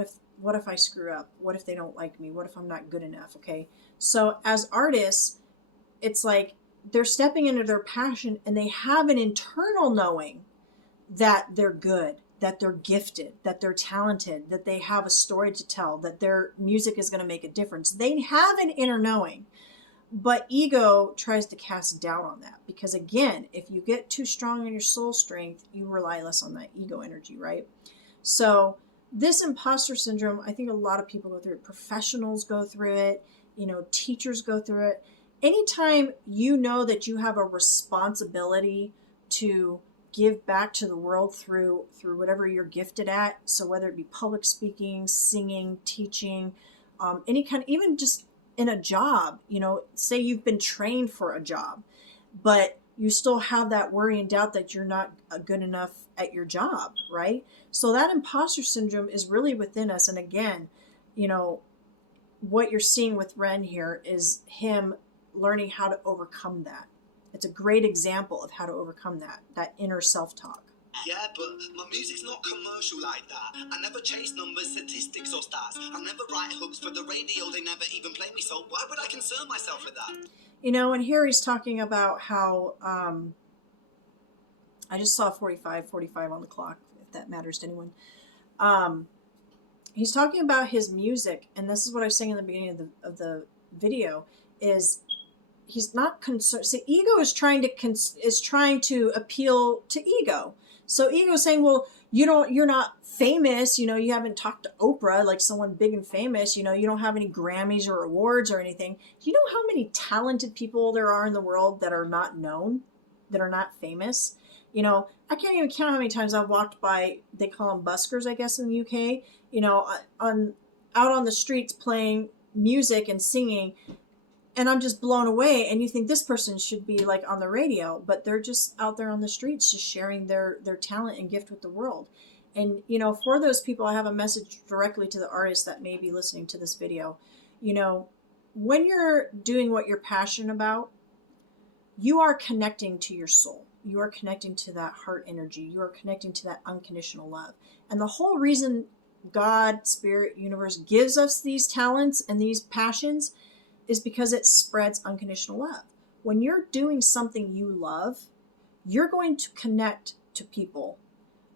if I screw up? What if they don't like me? What if I'm not good enough? Okay. So as artists, it's like they're stepping into their passion and they have an internal knowing that they're good, that they're gifted, that they're talented, that they have a story to tell, that their music is going to make a difference. They have an inner knowing, but ego tries to cast doubt on that, because again, if you get too strong in your soul strength, you rely less on that ego energy, right? So this imposter syndrome, I think a lot of people go through it. Professionals go through it, teachers go through it. Anytime you know that you have a responsibility to give back to the world through whatever you're gifted at, so whether it be public speaking, singing, teaching, any kind of, even just in a job, say you've been trained for a job, but you still have that worry and doubt that you're not good enough at your job, right? So that imposter syndrome is really within us. And again, what you're seeing with Ren here is him learning how to overcome that. It's a great example of how to overcome that inner self-talk. Yeah, but my music's not commercial like that. I never chase numbers, statistics, or stats. I never write hooks for the radio. They never even play me, so why would I concern myself with that? And here he's talking about how, I just saw 45 on the clock, if that matters to anyone. He's talking about his music, and this is what I was saying in the beginning of the video, is he's not concerned. So ego is trying to appeal to ego. So ego is saying, well, you're not famous, you haven't talked to Oprah, like someone big and famous, you don't have any Grammys or awards or anything. Do you know how many talented people there are in the world that are not known, that are not famous? I can't even count how many times I've walked by, they call them buskers, I guess, in the UK, out on the streets playing music and singing. And I'm just blown away. And you think this person should be like on the radio, but they're just out there on the streets, just sharing their talent and gift with the world. And, for those people, I have a message directly to the artists that may be listening to this video. When you're doing what you're passionate about, you are connecting to your soul. You are connecting to that heart energy. You are connecting to that unconditional love. And the whole reason God, Spirit, Universe gives us these talents and these passions is because it spreads unconditional love. When you're doing something you love, you're going to connect to people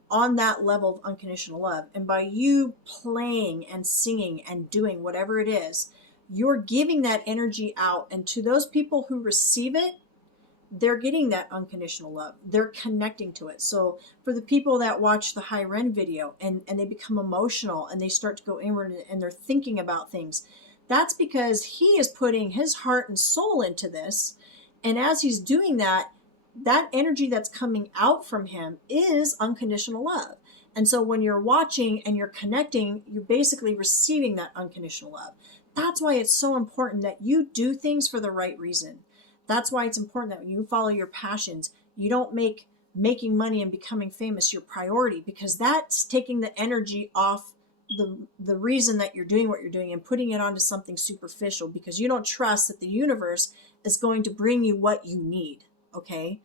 on that level of unconditional love. And by you playing and singing and doing whatever it is, you're giving that energy out. And to those people who receive it, they're getting that unconditional love. They're connecting to it. So for the people that watch the High Ren video and they become emotional and they start to go inward and they're thinking about things, that's because he is putting his heart and soul into this. And as he's doing that, that energy that's coming out from him is unconditional love. And so when you're watching and you're connecting, you're basically receiving that unconditional love. That's why it's so important that you do things for the right reason. That's why it's important that you follow your passions. You don't make making money and becoming famous your priority, because that's taking the energy off the reason that you're doing what you're doing and putting it onto something superficial, because you don't trust that the universe is going to bring you what you need. Okay,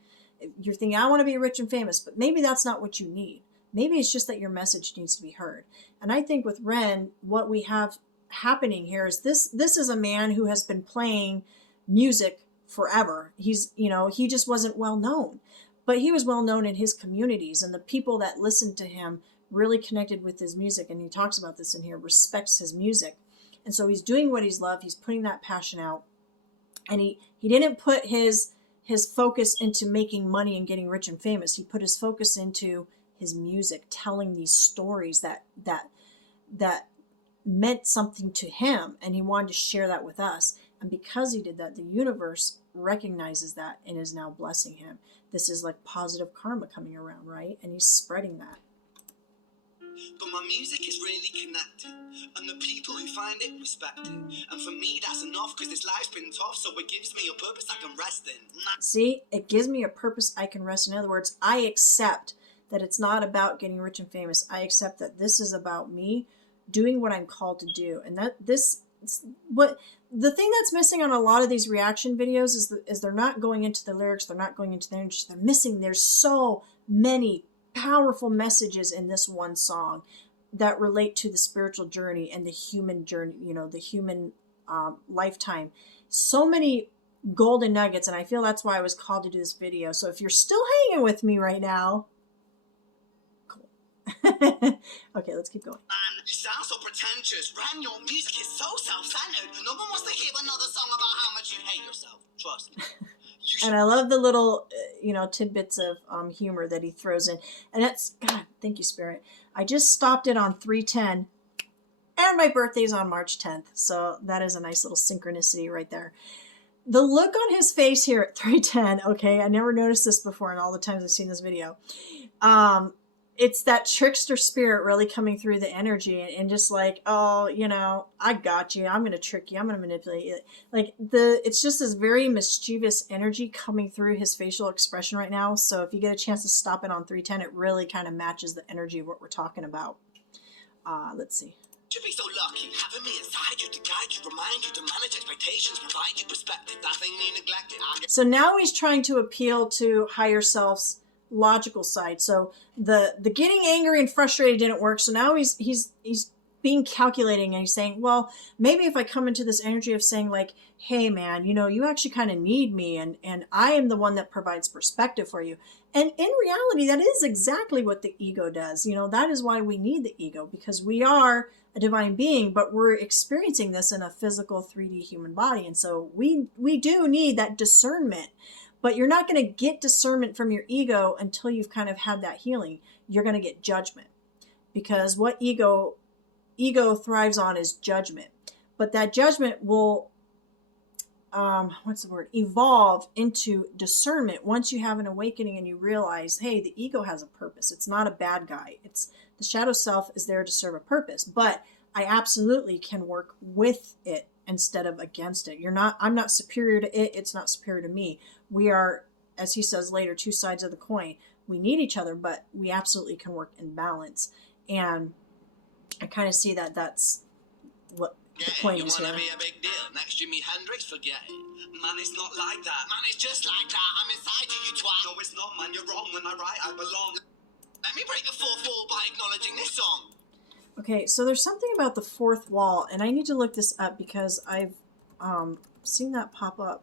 you're thinking, I want to be rich and famous, but maybe that's not what you need. Maybe it's just that your message needs to be heard. And I think with Ren, what we have happening here is this is a man who has been playing music forever. He's, he just wasn't well known, but he was well known in his communities, and the people that listened to him really connected with his music. And he talks about this in here, respects his music. And so he's doing what he's loved. He's putting that passion out. And he didn't put his focus into making money and getting rich and famous. He put his focus into his music, telling these stories that meant something to him, and he wanted to share that with us. And because he did that, the universe recognizes that and is now blessing him. This is like positive karma coming around, right? And he's spreading that. But my music is really connected, and the people who find it respect it. And for me, that's enough, because this life's been tough, so it gives me a purpose I can rest in. See, it gives me a purpose I can rest in. In other words, I accept that it's not about getting rich and famous. I accept that this is about me doing what I'm called to do. And what the thing that's missing on a lot of these reaction videos is they're not going into the lyrics, they're not going into the energy, they're missing. There's so many powerful messages in this one song that relate to the spiritual journey and the human journey, the human lifetime. So many golden nuggets, and I feel that's why I was called to do this video. So if you're still hanging with me right now, cool. Okay, let's keep going. Man, you sound so pretentious. Ren, your music is so self-centered. No one wants to hear another song about how much you hate yourself. Trust me. And I love the little, tidbits of humor that he throws in. And that's, God, thank you, Spirit. I just stopped it on 3/10, and my birthday's on March 10th. So that is a nice little synchronicity right there. The look on his face here at 3:10, okay, I never noticed this before in all the times I've seen this video. It's that trickster spirit really coming through the energy and just like, oh, I got you. I'm going to trick you. I'm going to manipulate you. Like it's just this very mischievous energy coming through his facial expression right now. So if you get a chance to stop it on 3:10, it really kind of matches the energy of what we're talking about. Let's see. Should be so lucky having me inside you to guide you, remind you to manage expectations, provide you perspective. That thing you neglected. So now he's trying to appeal to higher self's logical side. So the getting angry and frustrated didn't work. So now he's being calculating, and he's saying, well, maybe if I come into this energy of saying like, hey man, you actually kind of need me, and I am the one that provides perspective for you. And in reality, that is exactly what the ego does. That is why we need the ego, because we are a divine being, but we're experiencing this in a physical 3D human body. And so we do need that discernment. But you're not going to get discernment from your ego until you've kind of had that healing. You're going to get judgment, because what ego thrives on is judgment. But that judgment will, evolve into discernment once you have an awakening and you realize, hey, the ego has a purpose. It's not a bad guy. It's the shadow self is there to serve a purpose. But I absolutely can work with it instead of against it. I'm not superior to it. It's not superior to me. We are, as he says later, two sides of the coin. We need each other, but we absolutely can work in balance. And I kind of see that that's what the point is here. You want to be a big deal? Next Jimi Hendrix? Forget it. Man, it's not like that. Man, it's just like that. I'm inside you twat. No, it's not, man. You're wrong. When I write, I belong. Let me break the fourth wall by acknowledging this song. Okay, so there's something about the fourth wall, and I need to look this up because I've seen that pop up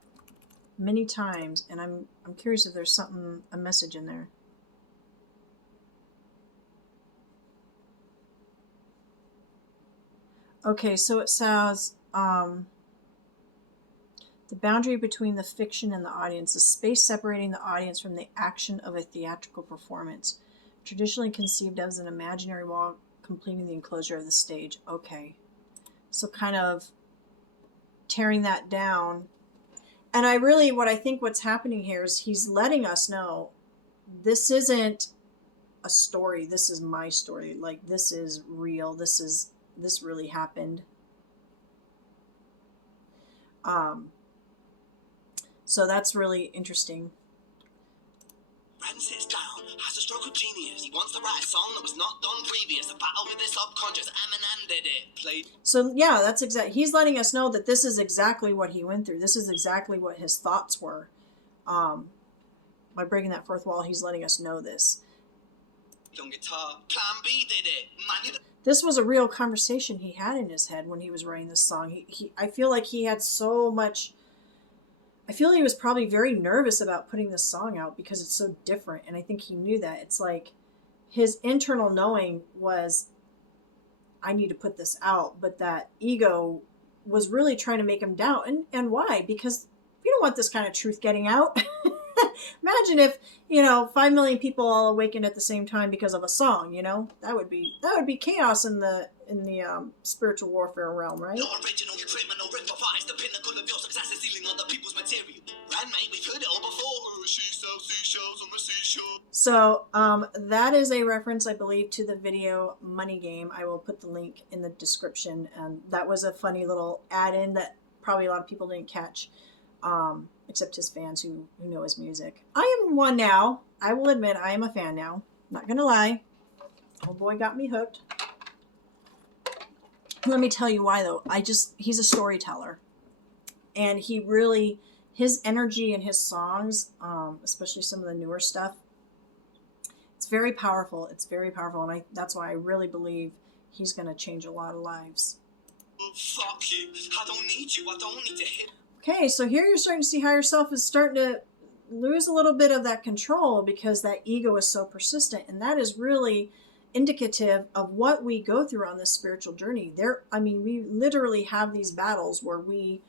many times, and I'm curious if there's a message in there. Okay, so it says the boundary between the fiction and the audience, the space separating the audience from the action of a theatrical performance, traditionally conceived as an imaginary wall completing the enclosure of the stage. Okay, so kind of tearing that down. And what I think what's happening here is he's letting us know this isn't a story. This is my story. Like, this is real. This really happened. So that's really interesting. Ren sits down, has a stroke of genius. He wants to write a song that was not done previous. A battle with his subconscious. Eminem did it. Played. So yeah, that's exact. He's letting us know that this is exactly what he went through. This is exactly what his thoughts were. By breaking that fourth wall, he's letting us know this. On guitar. Plan B did it. Man, This was a real conversation he had in his head when he was writing this song. I feel like he had so much. I feel he was probably very nervous about putting this song out because it's so different, and I think he knew that. It's like his internal knowing was, I need to put this out, but that ego was really trying to make him doubt. And why? Because we don't want this kind of truth getting out. Imagine if, 5 million people all awakened at the same time because of a song, that would be chaos in the spiritual warfare realm, right? no original criminal rip-off the pinnacle of your success is stealing other people's material. Ren, mate, we've heard it all before. She sells seashells on the seashore. So that is a reference, I believe, to the video Money Game. I will put the link in the description. That was a funny little add-in that probably a lot of people didn't catch, except his fans who know his music. I am one now. I will admit I am a fan now. Not going to lie. Oh boy, got me hooked. Let me tell you why, though. He's a storyteller. And he really, his energy in his songs, especially some of the newer stuff, it's very powerful. It's very powerful. And that's why I really believe he's going to change a lot of lives. Oh, fuck you. I don't need you. I don't need to hit. Okay, so here you're starting to see how yourself is starting to lose a little bit of that control because that ego is so persistent. And that is really indicative of what we go through on this spiritual journey. We literally have these battles where we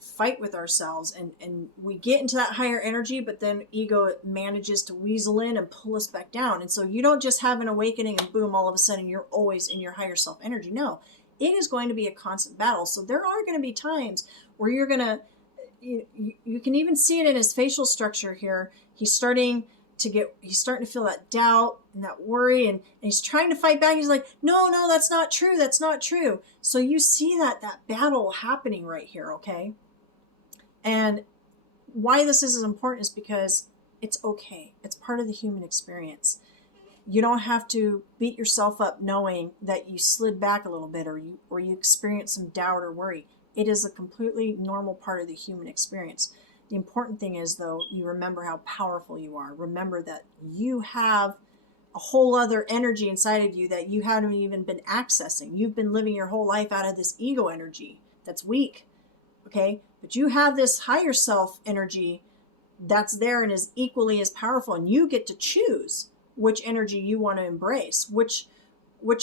fight with ourselves and we get into that higher energy, but then ego manages to weasel in and pull us back down. And so you don't just have an awakening and boom, all of a sudden you're always in your higher self energy. No, it is going to be a constant battle. So there are going to be times where you're going to, you can even see it in his facial structure here. He's starting to feel that doubt and that worry, and he's trying to fight back. He's like, no, that's not true. That's not true. So you see that battle happening right here. Okay. And why this is important is because it's okay. It's part of the human experience. You don't have to beat yourself up knowing that you slid back a little bit or you experienced some doubt or worry. It is a completely normal part of the human experience. The important thing is, though, you remember how powerful you are. Remember that you have a whole other energy inside of you that you haven't even been accessing. You've been living your whole life out of this ego energy that's weak, okay? But you have this higher self energy that's there and is equally as powerful, and you get to choose which energy you want to embrace, which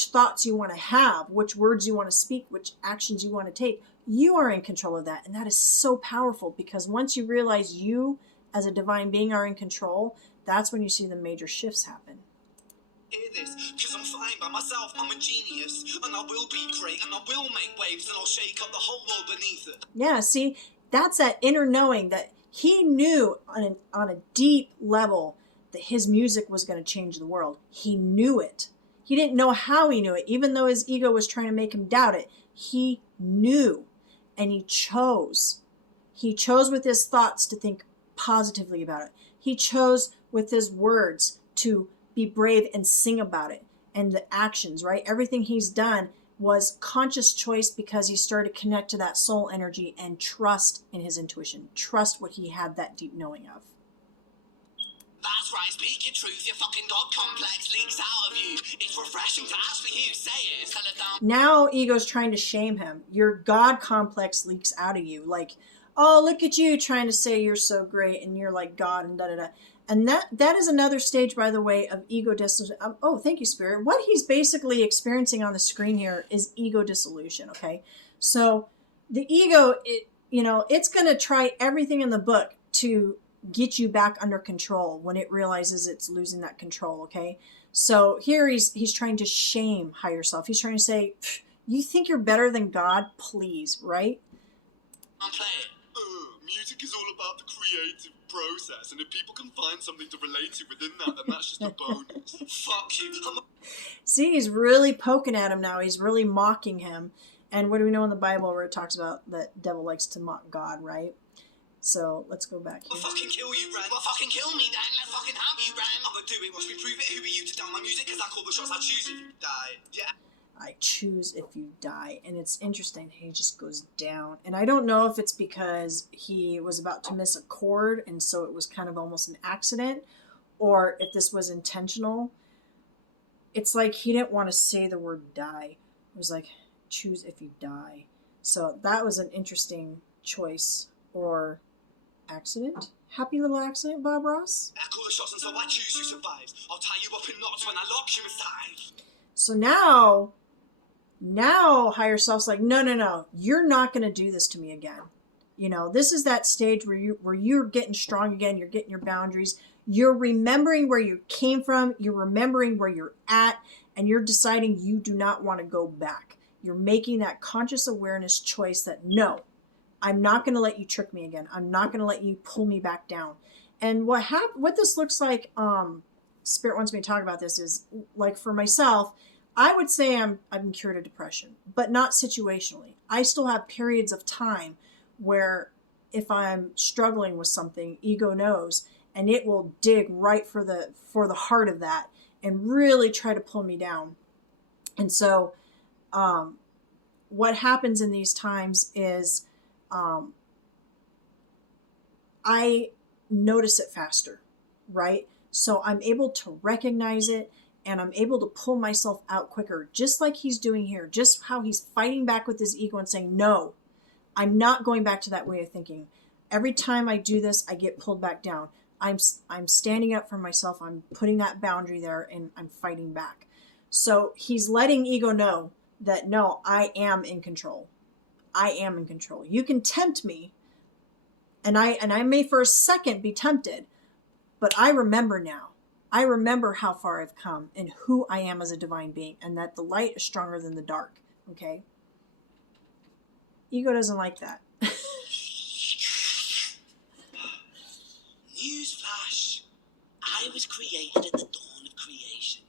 thoughts you want to have, which words you want to speak, which actions you want to take. You are in control of that. And that is so powerful because once you realize you as a divine being are in control, that's when you see the major shifts happen. Hear this, because I'm fine by myself. I'm a genius, and I will be great, and I will make waves, and I'll shake up the whole world beneath it. Yeah, see, that's that inner knowing that he knew on a deep level that his music was going to change the world. He knew it. He didn't know how he knew it, even though his ego was trying to make him doubt it. He knew. And he chose. He chose with his thoughts to think positively about it. He chose with his words to be brave and sing about it. And the actions, right? Everything he's done was conscious choice because he started to connect to that soul energy and trust in his intuition. Trust what he had that deep knowing of. That's right, speak your truth. Your fucking God complex leaks out of you. It's refreshing to actually hear you say it. Tell it down. Now ego's trying to shame him. Your God complex leaks out of you. Like, oh, look at you trying to say you're so great and you're like God and da-da-da. And that is another stage, by the way, of ego dissolution. Oh, thank you, Spirit. What he's basically experiencing on the screen here is ego dissolution, okay? So the ego, it's going to try everything in the book to get you back under control when it realizes it's losing that control, okay? So here he's trying to shame higher self. He's trying to say, you think you're better than God? Please, right? I'm playing. Music is all about the creative process, and if people can find something to relate to within that, then that's just a bonus. Fuck you. See, he's really poking at him now. He's really mocking him. And what do we know in the Bible where it talks about that devil likes to mock God, right? So let's go back here. I'll fucking kill you, Ren. Well, fucking kill me then. Let's fucking have you, Ren. I'm gonna do it. Watch me prove it. Who are you to down my music? Because I call the shots. I choose if you die. Yeah. I choose if you die. And it's interesting. He just goes down. And I don't know if it's because he was about to miss a chord and so it was kind of almost an accident, or if this was intentional. It's like he didn't want to say the word die. It was like, choose if you die. So that was an interesting choice or accident. Happy little accident, Bob Ross. I call the shots and so I choose who survives. I'll tie you up in knots when I lock you inside. So now higher self's like, no, you're not going to do this to me again. You know, this is that stage where you're getting strong again. You're getting your boundaries. You're remembering where you came from. You're remembering where you're at, and you're deciding you do not want to go back. You're making that conscious awareness choice that no, I'm not going to let you trick me again. I'm not going to let you pull me back down. And what this looks like, Spirit wants me to talk about this, is like for myself, I would say I've been cured of depression, but not situationally. I still have periods of time where if I'm struggling with something, ego knows, and it will dig right for the heart of that and really try to pull me down. And so what happens in these times is I notice it faster, right? So I'm able to recognize it and I'm able to pull myself out quicker, just like he's doing here, just how he's fighting back with his ego and saying, no, I'm not going back to that way of thinking. Every time I do this, I get pulled back down. I'm standing up for myself. I'm putting that boundary there and I'm fighting back. So he's letting ego know that, no, I am in control. I am in control. You can tempt me, and I may for a second be tempted, but I remember now. I remember how far I've come and who I am as a divine being, and that the light is stronger than the dark. Okay? Ego doesn't like that. Newsflash. I was created at the dawn of creation.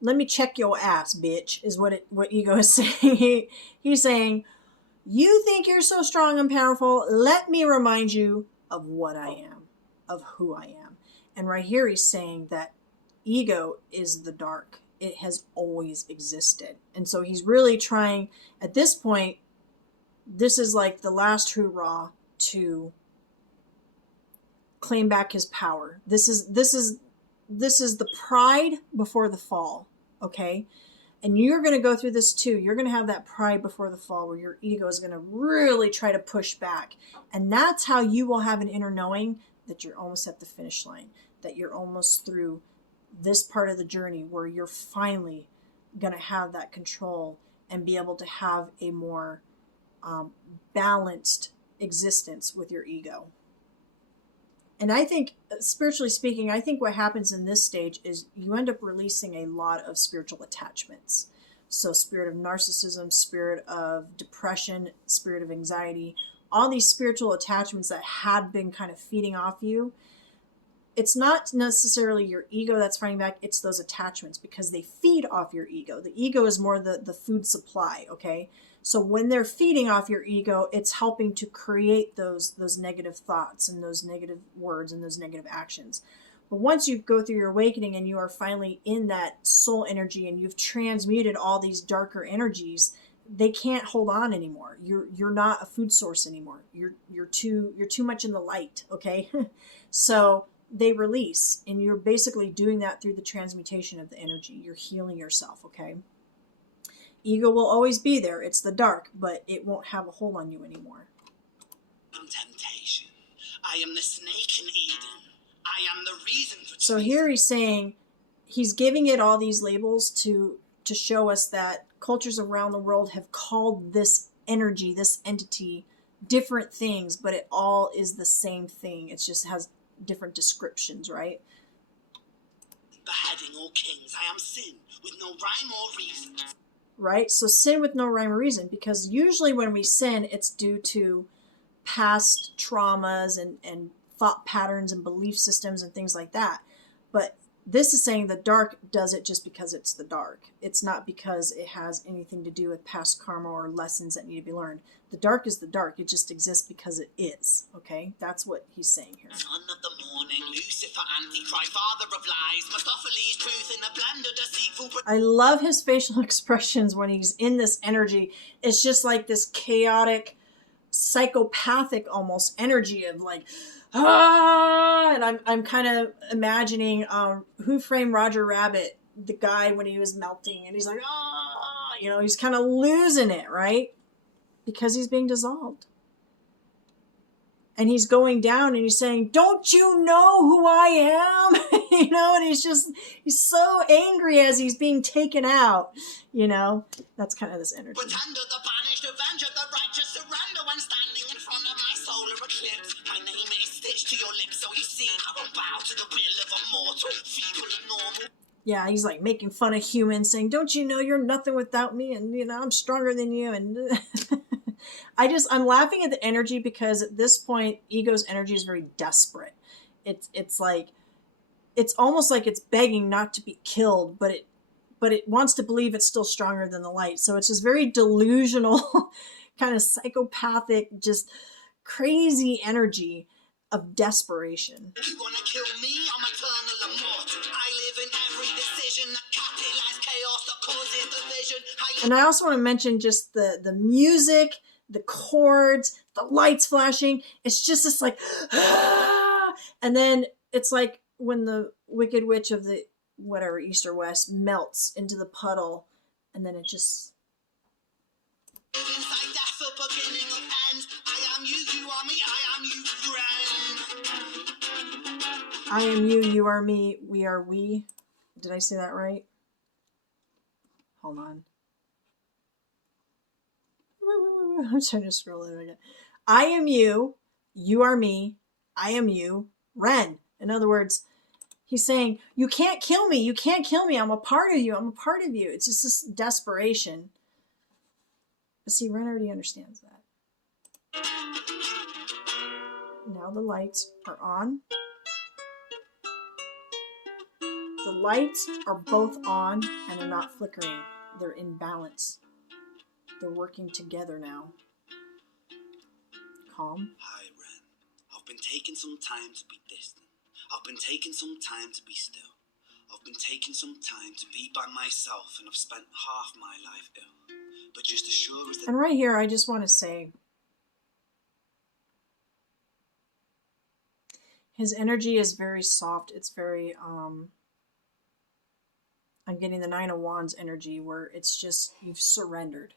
Let me check your ass, bitch, is what ego is saying. He's saying, you think you're so strong and powerful. Let me remind you of what I am, of who I am. And right here he's saying that ego is the dark. It has always existed. And so he's really trying, at this point, this is like the last hurrah to claim back his power. This is the pride before the fall, okay? And you're going to go through this too. You're going to have that pride before the fall where your ego is going to really try to push back. And that's how you will have an inner knowing that you're almost at the finish line, that you're almost through this part of the journey where you're finally going to have that control and be able to have a more balanced existence with your ego. And I think, spiritually speaking, I think what happens in this stage is you end up releasing a lot of spiritual attachments. So spirit of narcissism, spirit of depression, spirit of anxiety, all these spiritual attachments that had been kind of feeding off you. It's not necessarily your ego that's fighting back, it's those attachments because they feed off your ego. The ego is more the food supply, okay? So when they're feeding off your ego, it's helping to create those negative thoughts and those negative words and those negative actions. But once you go through your awakening and you are finally in that soul energy and you've transmuted all these darker energies, they can't hold on anymore. You're not a food source anymore. You're too much in the light, okay? So they release, and you're basically doing that through the transmutation of the energy. You're healing yourself, okay? Ego will always be there. It's the dark, but it won't have a hold on you anymore. I'm temptation. I am the snake in Eden. I am the reason for So here he's saying, he's giving it all these labels to show us that cultures around the world have called this energy, this entity, different things, but it all is the same thing. It just has different descriptions, right? beheading all kings. I am sin with no rhyme or reason. Right? So sin with no rhyme or reason, because usually when we sin, it's due to past traumas and thought patterns and belief systems and things like that. But This is saying the dark does it just because it's the dark. It's not because it has anything to do with past karma or lessons that need to be learned. The dark is the dark. It just exists because it is. Okay? That's what he's saying here. Son of the morning, Lucifer, Antichrist, father of lies, Mephistopheles, truth in a blender, deceitful. I love his facial expressions when he's in this energy. It's just like this chaotic, psychopathic almost energy of like, ah, and I'm kind of imagining Who Framed Roger Rabbit, the guy when he was melting, and he's like, ah, you know, he's kind of losing it, right? Because he's being dissolved. And he's going down and he's saying, don't you know who I am? You know, and he's so angry as he's being taken out, you know. That's kind of this energy. Pretender, the banished, avenger, the righteous, surrender when standing in front of my solar eclipse. My name is stitched to your lips, so you see, I won't bow to the will of a mortal, feeble and normal. Yeah, he's like making fun of humans, saying, don't you know you're nothing without me, and you know I'm stronger than you. And I'm laughing at the energy because at this point ego's energy is very desperate. It's like, it's almost like it's begging not to be killed, but it wants to believe it's still stronger than the light. So it's this very delusional kind of psychopathic, just crazy energy of desperation. You wanna kill me? I'm eternal immortal. I live in every decision that catalyzes chaos that causes division. And I also want to mention just the music, the chords, the lights flashing. It's just this like, ah! And then it's like when the Wicked Witch of the whatever East or West melts into the puddle, and then it just. Inside death, the beginning of ends. I am you, you are me, I am you, friend. I am you, you are me, we are we. Did I say that right? Hold on. I'm trying to scroll it again. I am you, you are me, I am you, Ren. In other words, he's saying, you can't kill me, you can't kill me, I'm a part of you, I'm a part of you. It's just this desperation. But see, Ren already understands that. Now the lights are on. The lights are both on and they're not flickering. They're in balance. They're working together now. Calm. Hi, Ren. I've been taking some time to be distant. I've been taking some time to be still. I've been taking some time to be by myself, and I've spent half my life ill. But just as sure as the... And right here, I just want to say, his energy is very soft. It's very, I'm getting the Nine of Wands energy where it's just, you've surrendered.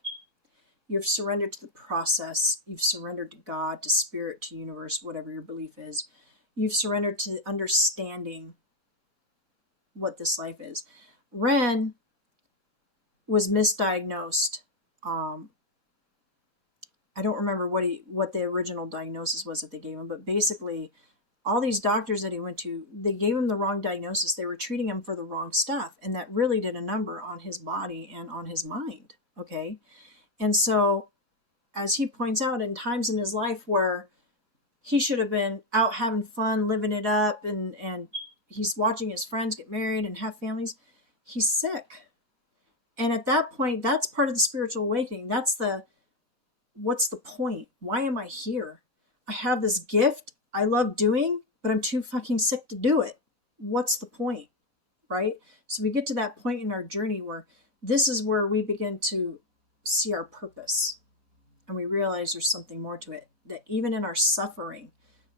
You've surrendered to the process. You've surrendered to God, to spirit, to universe, whatever your belief is. You've surrendered to understanding what this life is. Ren was misdiagnosed. I don't remember what the original diagnosis was that they gave him, but basically all these doctors that he went to, they gave him the wrong diagnosis. They were treating him for the wrong stuff, and that really did a number on his body and on his mind, okay? And so, as he points out, in times in his life where he should have been out having fun, living it up, and he's watching his friends get married and have families, he's sick. And at that point, that's part of the spiritual awakening. That's what's the point? Why am I here? I have this gift I love doing, but I'm too fucking sick to do it. What's the point? Right? So we get to that point in our journey where this is where we begin to see our purpose. And we realize there's something more to it. That even in our suffering,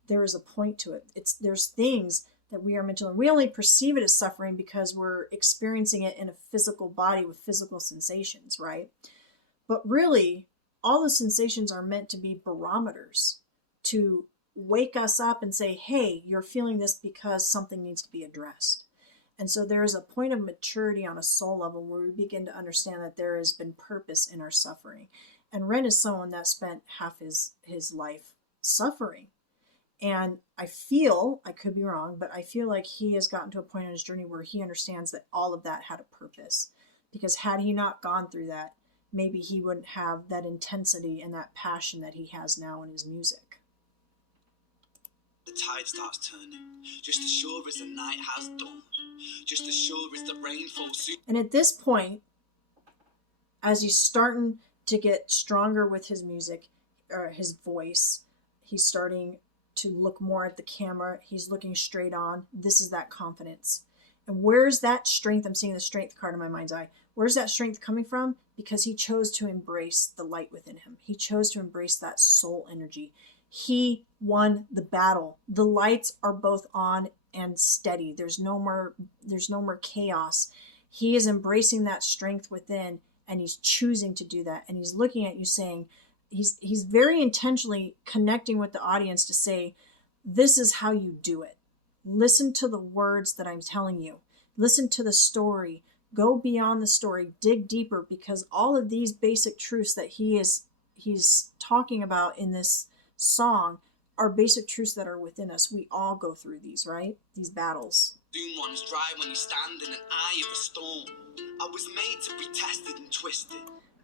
there is a point to it. There's things that we are meant to learn. We only perceive it as suffering because we're experiencing it in a physical body with physical sensations, right? But really, all the sensations are meant to be barometers to wake us up and say, hey, you're feeling this because something needs to be addressed. And so there is a point of maturity on a soul level where we begin to understand that there has been purpose in our suffering. And Ren is someone that spent half his life suffering. And I feel, I could be wrong, but I feel like he has gotten to a point in his journey where he understands that all of that had a purpose. Because had he not gone through that, maybe he wouldn't have that intensity and that passion that he has now in his music. The tide starts turning, just as sure as the night has dawned, just as sure as the rain falls soon. And at this point, as he's starting to get stronger with his music, or his voice, he's starting to look more at the camera. He's looking straight on. This is that confidence. And where's that strength? I'm seeing the strength card in my mind's eye. Where's that strength coming from? Because he chose to embrace the light within him. He chose to embrace that soul energy. He won the battle. The lights are both on and steady. There's no more chaos. He is embracing that strength within, and he's choosing to do that. And he's looking at you saying, he's very intentionally connecting with the audience to say, this is how you do it. Listen to the words that I'm telling you. Listen to the story. Go beyond the story. Dig deeper, because all of these basic truths that he's talking about in this song are basic truths that are within us. We all go through these, right? These battles. Soon runs dry when you stand in an eye of a storm. I was made to be tested and twisted.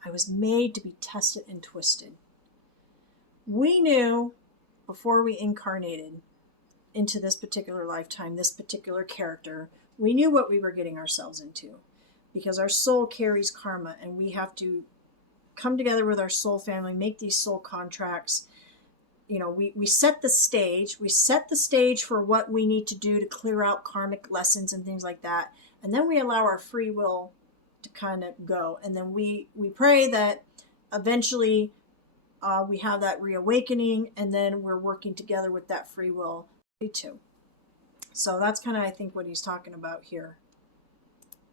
I was made to be tested and twisted. We knew before we incarnated into this particular lifetime, this particular character, we knew what we were getting ourselves into, because our soul carries karma, and we have to come together with our soul family, make these soul contracts. You know, we set the stage. We set the stage for what we need to do to clear out karmic lessons and things like that. And then we allow our free will to kind of go. And then we pray that eventually we have that reawakening, and then we're working together with that free will too. So that's kind of, I think, what he's talking about here.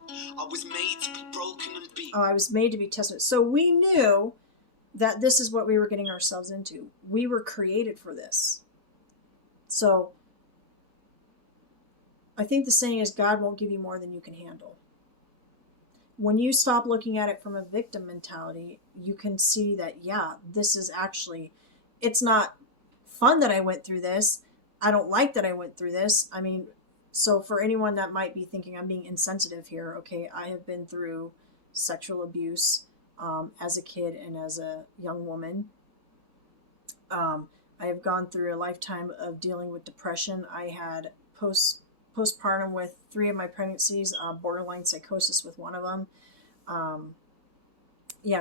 I was made to be broken and beat. Oh, I was made to be tested. So we knew that this is what we were getting ourselves into. We were created for this. So I think the saying is, God won't give you more than you can handle. When you stop looking at it from a victim mentality, you can see that, yeah, this is actually, it's not fun that I went through this. I don't like that I went through this. I mean, so for anyone that might be thinking I'm being insensitive here, okay, I have been through sexual abuse as a kid and as a young woman. I have gone through a lifetime of dealing with depression. I had postpartum with 3 of my pregnancies, borderline psychosis with one of them.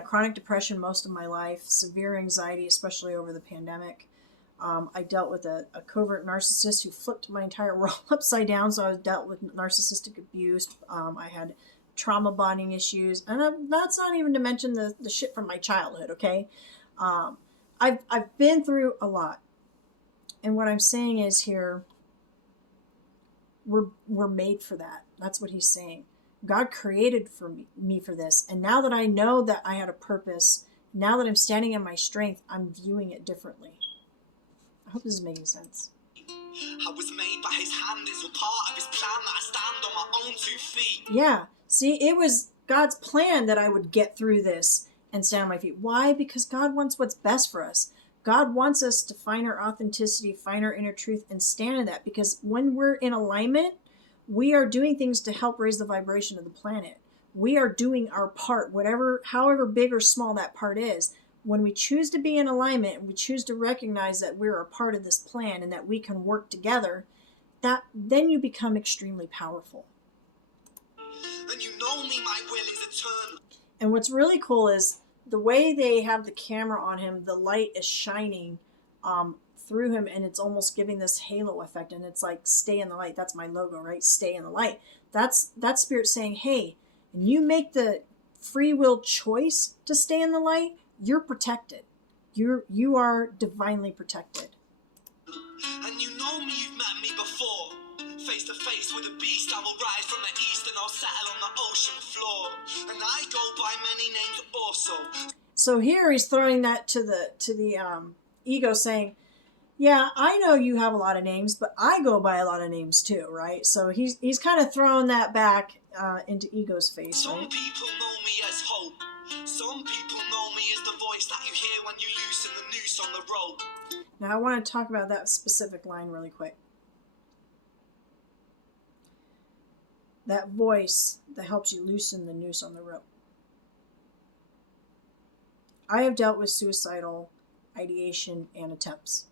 Chronic depression most of my life, severe anxiety, especially over the pandemic. I dealt with a covert narcissist who flipped my entire world upside down. So I dealt with narcissistic abuse. I had trauma bonding issues. And that's not even to mention the shit from my childhood, okay? I've been through a lot. And what I'm saying is here, we're made for that. That's what he's saying. God created for me for this. And now that I know that I had a purpose, now that I'm standing in my strength, I'm viewing it differently. I hope this is making sense. I was made by his hand. It's a part of his plan that I stand on my own 2 feet. Yeah. See, it was God's plan that I would get through this and stand on my feet. Why? Because God wants what's best for us. God wants us to find our authenticity, find our inner truth, and stand in that. Because when we're in alignment, we are doing things to help raise the vibration of the planet. We are doing our part, however big or small that part is. When we choose to be in alignment and we choose to recognize that we're a part of this plan and that we can work together, then you become extremely powerful. And you know me, my will is eternal. And what's really cool is the way they have the camera on him, the light is shining through him, and it's almost giving this halo effect. And it's like, stay in the light. That's my logo, right? Stay in the light. That's spirit saying, hey, and you make the free will choice to stay in the light, you're protected. You are divinely protected. And you know me, you've met me before. Face to face with a beast, I will rise from the east and I'll settle on the ocean floor. And I go by many names also. So here he's throwing that to the ego, saying, yeah, I know you have a lot of names, but I go by a lot of names too, right? So he's kind of throwing that back into ego's face. Some right? people know me as hope. Some people know me as the voice that you hear when you loosen the noose on the rope. Now I want to talk about that specific line really quick. That voice that helps you loosen the noose on the rope. I have dealt with suicidal ideation and attempts.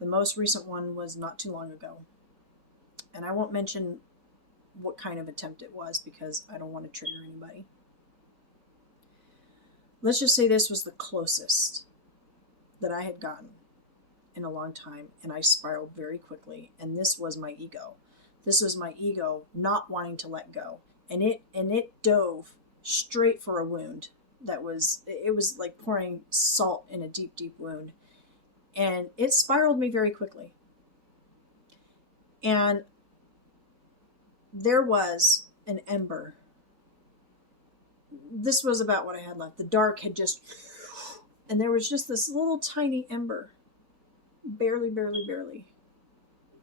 The most recent one was not too long ago. And I won't mention what kind of attempt it was because I don't want to trigger anybody. Let's just say this was the closest that I had gotten in a long time, and I spiraled very quickly. And this was my ego. This was my ego not wanting to let go. And it dove straight for a wound that was, it was like pouring salt in a deep, deep wound. And it spiraled me very quickly. And there was an ember. This was about what I had left. The dark had just, and there was just this little tiny ember, barely, barely, barely,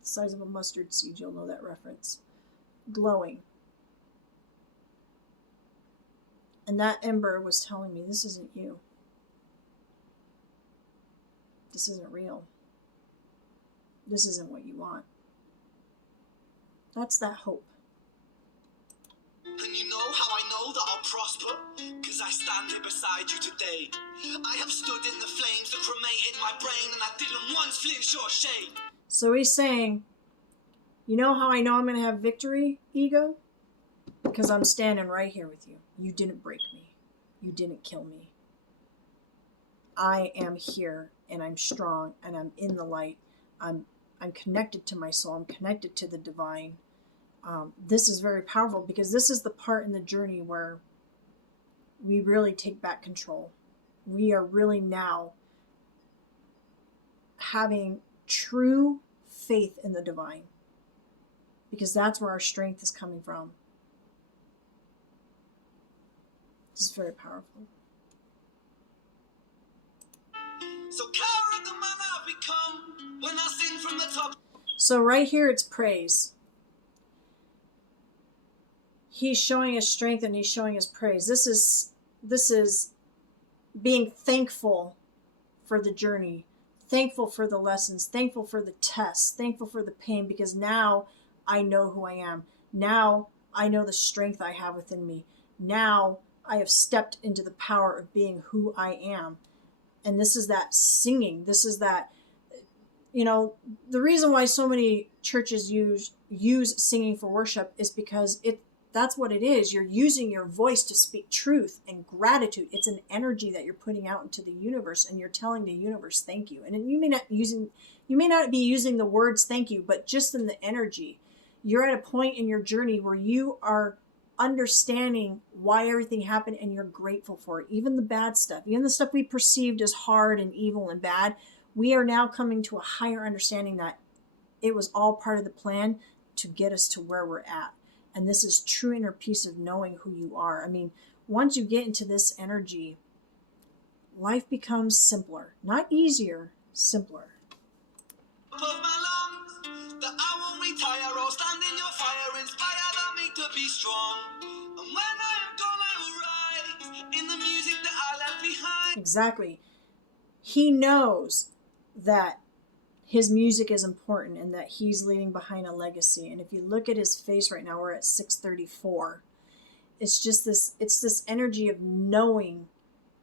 the size of a mustard seed. You'll know that reference, glowing. And that ember was telling me, this isn't you. This isn't real. This isn't what you want. That's that hope. And you know how I know that I'll prosper? Because I stand here beside you today. I have stood in the flames that cremated my brain, and I didn't once flinch or shake. So he's saying, you know how I know I'm going to have victory, ego? Because I'm standing right here with you. You didn't break me. You didn't kill me. I am here, and I'm strong, and I'm in the light. I'm connected to my soul. I'm connected to the divine. This is very powerful because this is the part in the journey where we really take back control. We are really now having true faith in the divine, because that's where our strength is coming from. This is very powerful. So care of the man I've become when I sing from the top. So right here it's praise. He's showing us strength and he's showing us praise. This is being thankful for the journey, thankful for the lessons, thankful for the tests, thankful for the pain, because now I know who I am. Now I know the strength I have within me. Now I have stepped into the power of being who I am. And this is that singing. This is that, the reason why so many churches use singing for worship is because that's what it is. You're using your voice to speak truth and gratitude. It's an energy that you're putting out into the universe, and you're telling the universe thank you. And you may not be using the words thank you, but just in the energy, you're at a point in your journey where you are understanding why everything happened, and you're grateful for it. Even the bad stuff, even the stuff we perceived as hard and evil and bad, we are now coming to a higher understanding that it was all part of the plan to get us to where we're at. And this is true inner peace of knowing who you are. I mean, once you get into this energy, life becomes simpler. Not easier, simpler. Of my lungs, that I won't retire or stand in your fire, inspire me to be strong. And when I am gone, I will rise in the music that I left behind. Exactly. He knows that his music is important and that he's leaving behind a legacy. And if you look at his face right now, we're at 634. It's just this energy of knowing.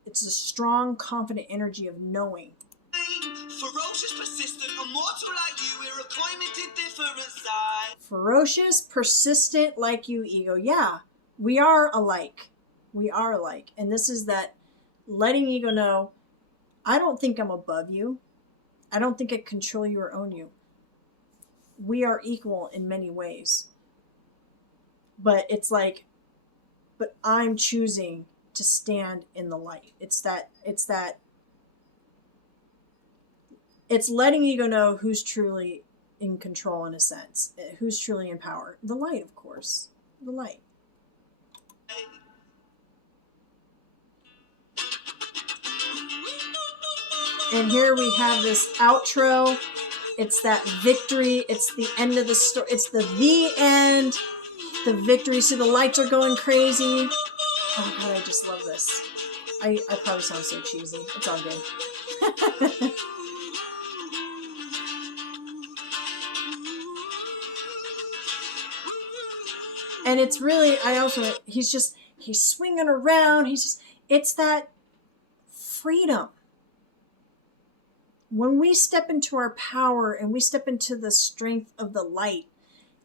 It's a strong, confident energy of knowing. Ferocious, persistent, immortal like you, 𝐂𝐫𝐞𝐝 different side. Ferocious, persistent like you, ego. Yeah, we are alike. We are alike. And this is that letting ego know, I don't think I'm above you. I don't think I control you or own you. We are equal in many ways. But it's like, but I'm choosing to stand in the light. It's letting ego know who's truly in control, in a sense. Who's truly in power. The light, of course. The light. And here we have this outro. It's that victory. It's the end of the story. It's the end. The victory. See, the lights are going crazy. Oh God, I just love this. I probably sound so cheesy. It's all good. And it's really, he's swinging around. It's that freedom. when we step into our power and we step into the strength of the light,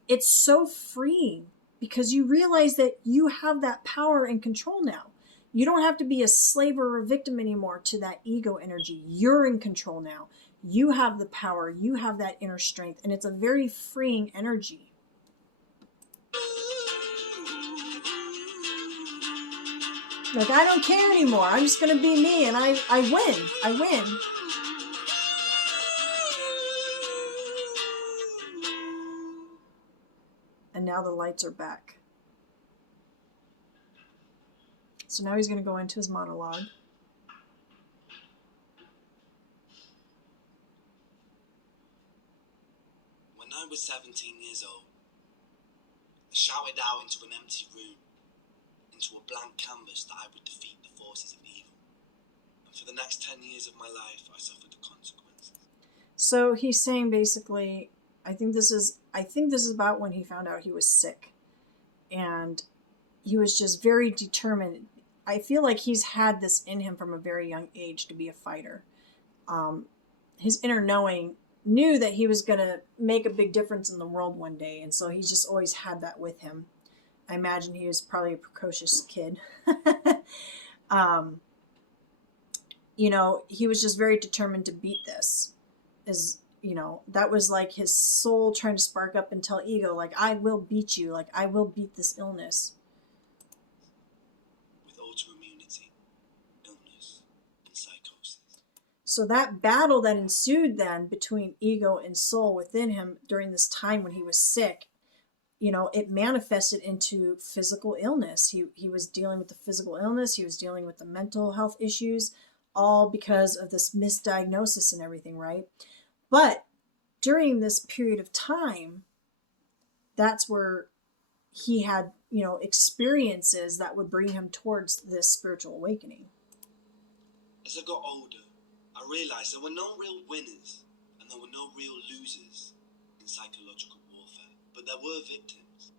it's so freeing because you realize that you have that power and control now. You don't have to be a slave or a victim anymore to that ego energy. You're in control now. You have the power. You have that inner strength. And it's a very freeing energy. Like, I don't care anymore. I'm just going to be me and I win. I win. And now the lights are back. So now he's going to go into his monologue. When I was 17 years old, I shouted out into an empty room, into a blank canvas, that I would defeat the forces of evil. And for the next 10 years of my life, I suffered the consequences. So he's saying basically, I think this is about when he found out he was sick. And he was just very determined. I feel like he's had this in him from a very young age to be a fighter. His inner knowing knew that he was going to make a big difference in the world one day. And so he's just always had that with him. I imagine he was probably a precocious kid. You know, he was just very determined to beat this. You know, that was like his soul trying to spark up and tell ego, like, I will beat you. Like, I will beat this illness. So that battle that ensued then between ego and soul within him during this time when he was sick, you know, it manifested into physical illness. He was dealing with the physical illness. He was dealing with the mental health issues, all because of this misdiagnosis and everything, right? But during this period of time, that's where he had, you know, experiences that would bring him towards this spiritual awakening. As I got older, I realized there were no real winners and there were no real losers in psychological warfare, but there were victims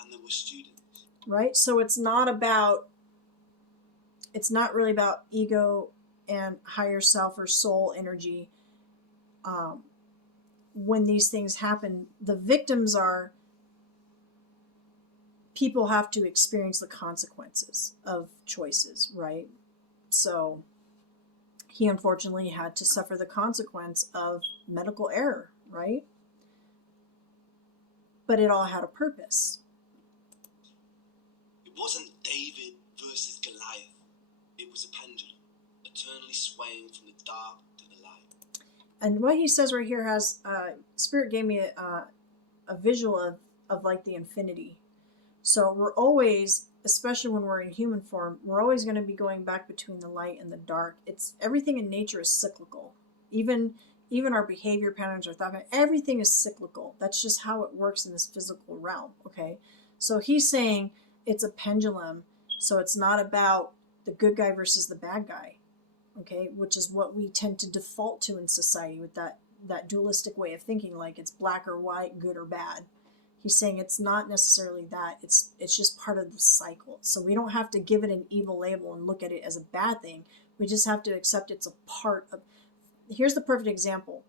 and there were students. Right? So it's not really about ego and higher self or soul energy. When these things happen, the victims are people have to experience the consequences of choices, right? So he unfortunately had to suffer the consequence of medical error, right? But it all had a purpose. It wasn't David versus Goliath. It was a pendulum, eternally swaying from the dark to the light. And what he says right here has, Spirit gave me a visual of like the infinity. So we're always, especially when we're in human form, we're always going to be going back between the light and the dark. It's everything in nature is cyclical. Even our behavior patterns, our thought, everything is cyclical. That's just how it works in this physical realm. Okay, so he's saying it's a pendulum. So it's not about the good guy versus the bad guy. Okay, which is what we tend to default to in society with that dualistic way of thinking, like it's black or white, good or bad. He's saying it's not necessarily that. It's just part of the cycle. So we don't have to give it an evil label and look at it as a bad thing. We just have to accept it's a part of... Here's the perfect example.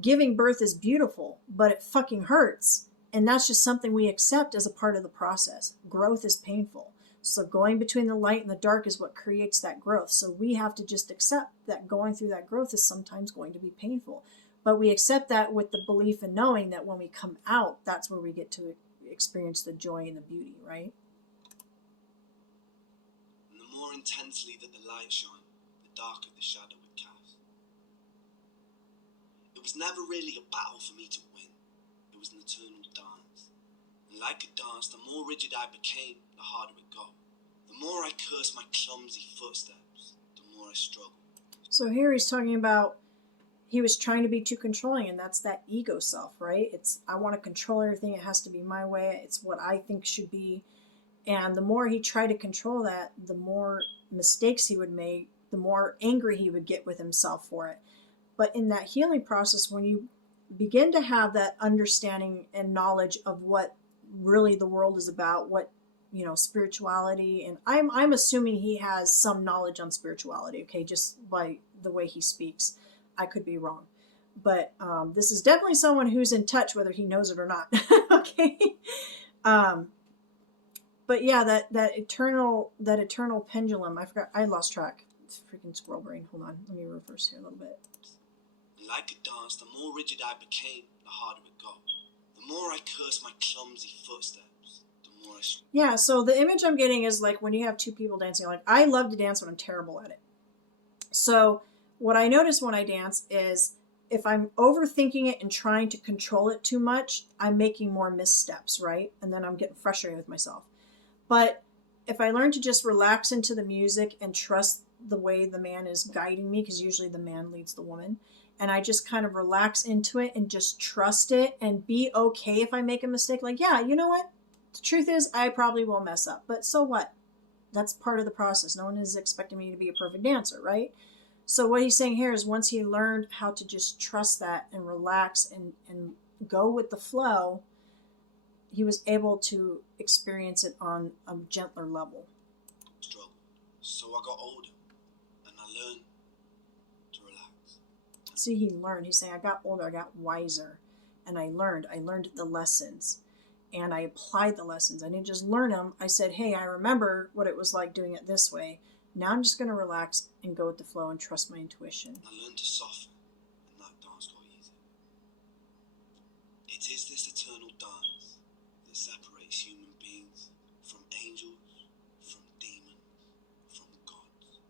Giving birth is beautiful, but it fucking hurts. And that's just something we accept as a part of the process. Growth is painful. So going between the light and the dark is what creates that growth. So we have to just accept that going through that growth is sometimes going to be painful. But we accept that with the belief and knowing that when we come out, that's where we get to experience the joy and the beauty, right? And the more intensely that the light shone, the darker the shadow would cast. It was never really a battle for me to win. It was an eternal dance. And like a dance, the more rigid I became, the harder it got. The more I cursed my clumsy footsteps, the more I struggled. So here he's talking about he was trying to be too controlling, and that's that ego self, right? It's, I want to control everything. It has to be my way. It's what I think should be. And the more he tried to control that, the more mistakes he would make, the more angry he would get with himself for it. But in that healing process, when you begin to have that understanding and knowledge of what really the world is about, what, you know, spirituality, and I'm assuming he has some knowledge on spirituality, okay, just by the way he speaks. I could be wrong. But this is definitely someone who's in touch, whether he knows it or not. Okay. But yeah, that eternal pendulum. I lost track. It's freaking squirrel brain. Hold on. Let me reverse here a little bit. Like a dance, the more rigid I became, the harder it got. The more I cursed my clumsy footsteps, the more I... Yeah, so the image I'm getting is like when you have two people dancing. Like, I love to dance, but I'm terrible at it. So what I notice when I dance is if I'm overthinking it and trying to control it too much, I'm making more missteps, right? And then I'm getting frustrated with myself. But if I learn to just relax into the music and trust the way the man is guiding me, because usually the man leads the woman, and I just kind of relax into it and just trust it and be okay if I make a mistake. Like, yeah, you know what? The truth is I probably will mess up, but so what? That's part of the process. No one is expecting me to be a perfect dancer, right? So what he's saying here is once he learned how to just trust that and relax and go with the flow, he was able to experience it on a gentler level. Struggled. So I got older and I learned to relax. See, he learned. He's saying, I got older, I got wiser, and I learned the lessons, and I applied the lessons. I didn't just learn them. I said, hey, I remember what it was like doing it this way. Now I'm just going to relax and go with the flow and trust my intuition. I learned to soften, and that dance got easier. It is this eternal dance that separates human beings from angels, from demons, from gods.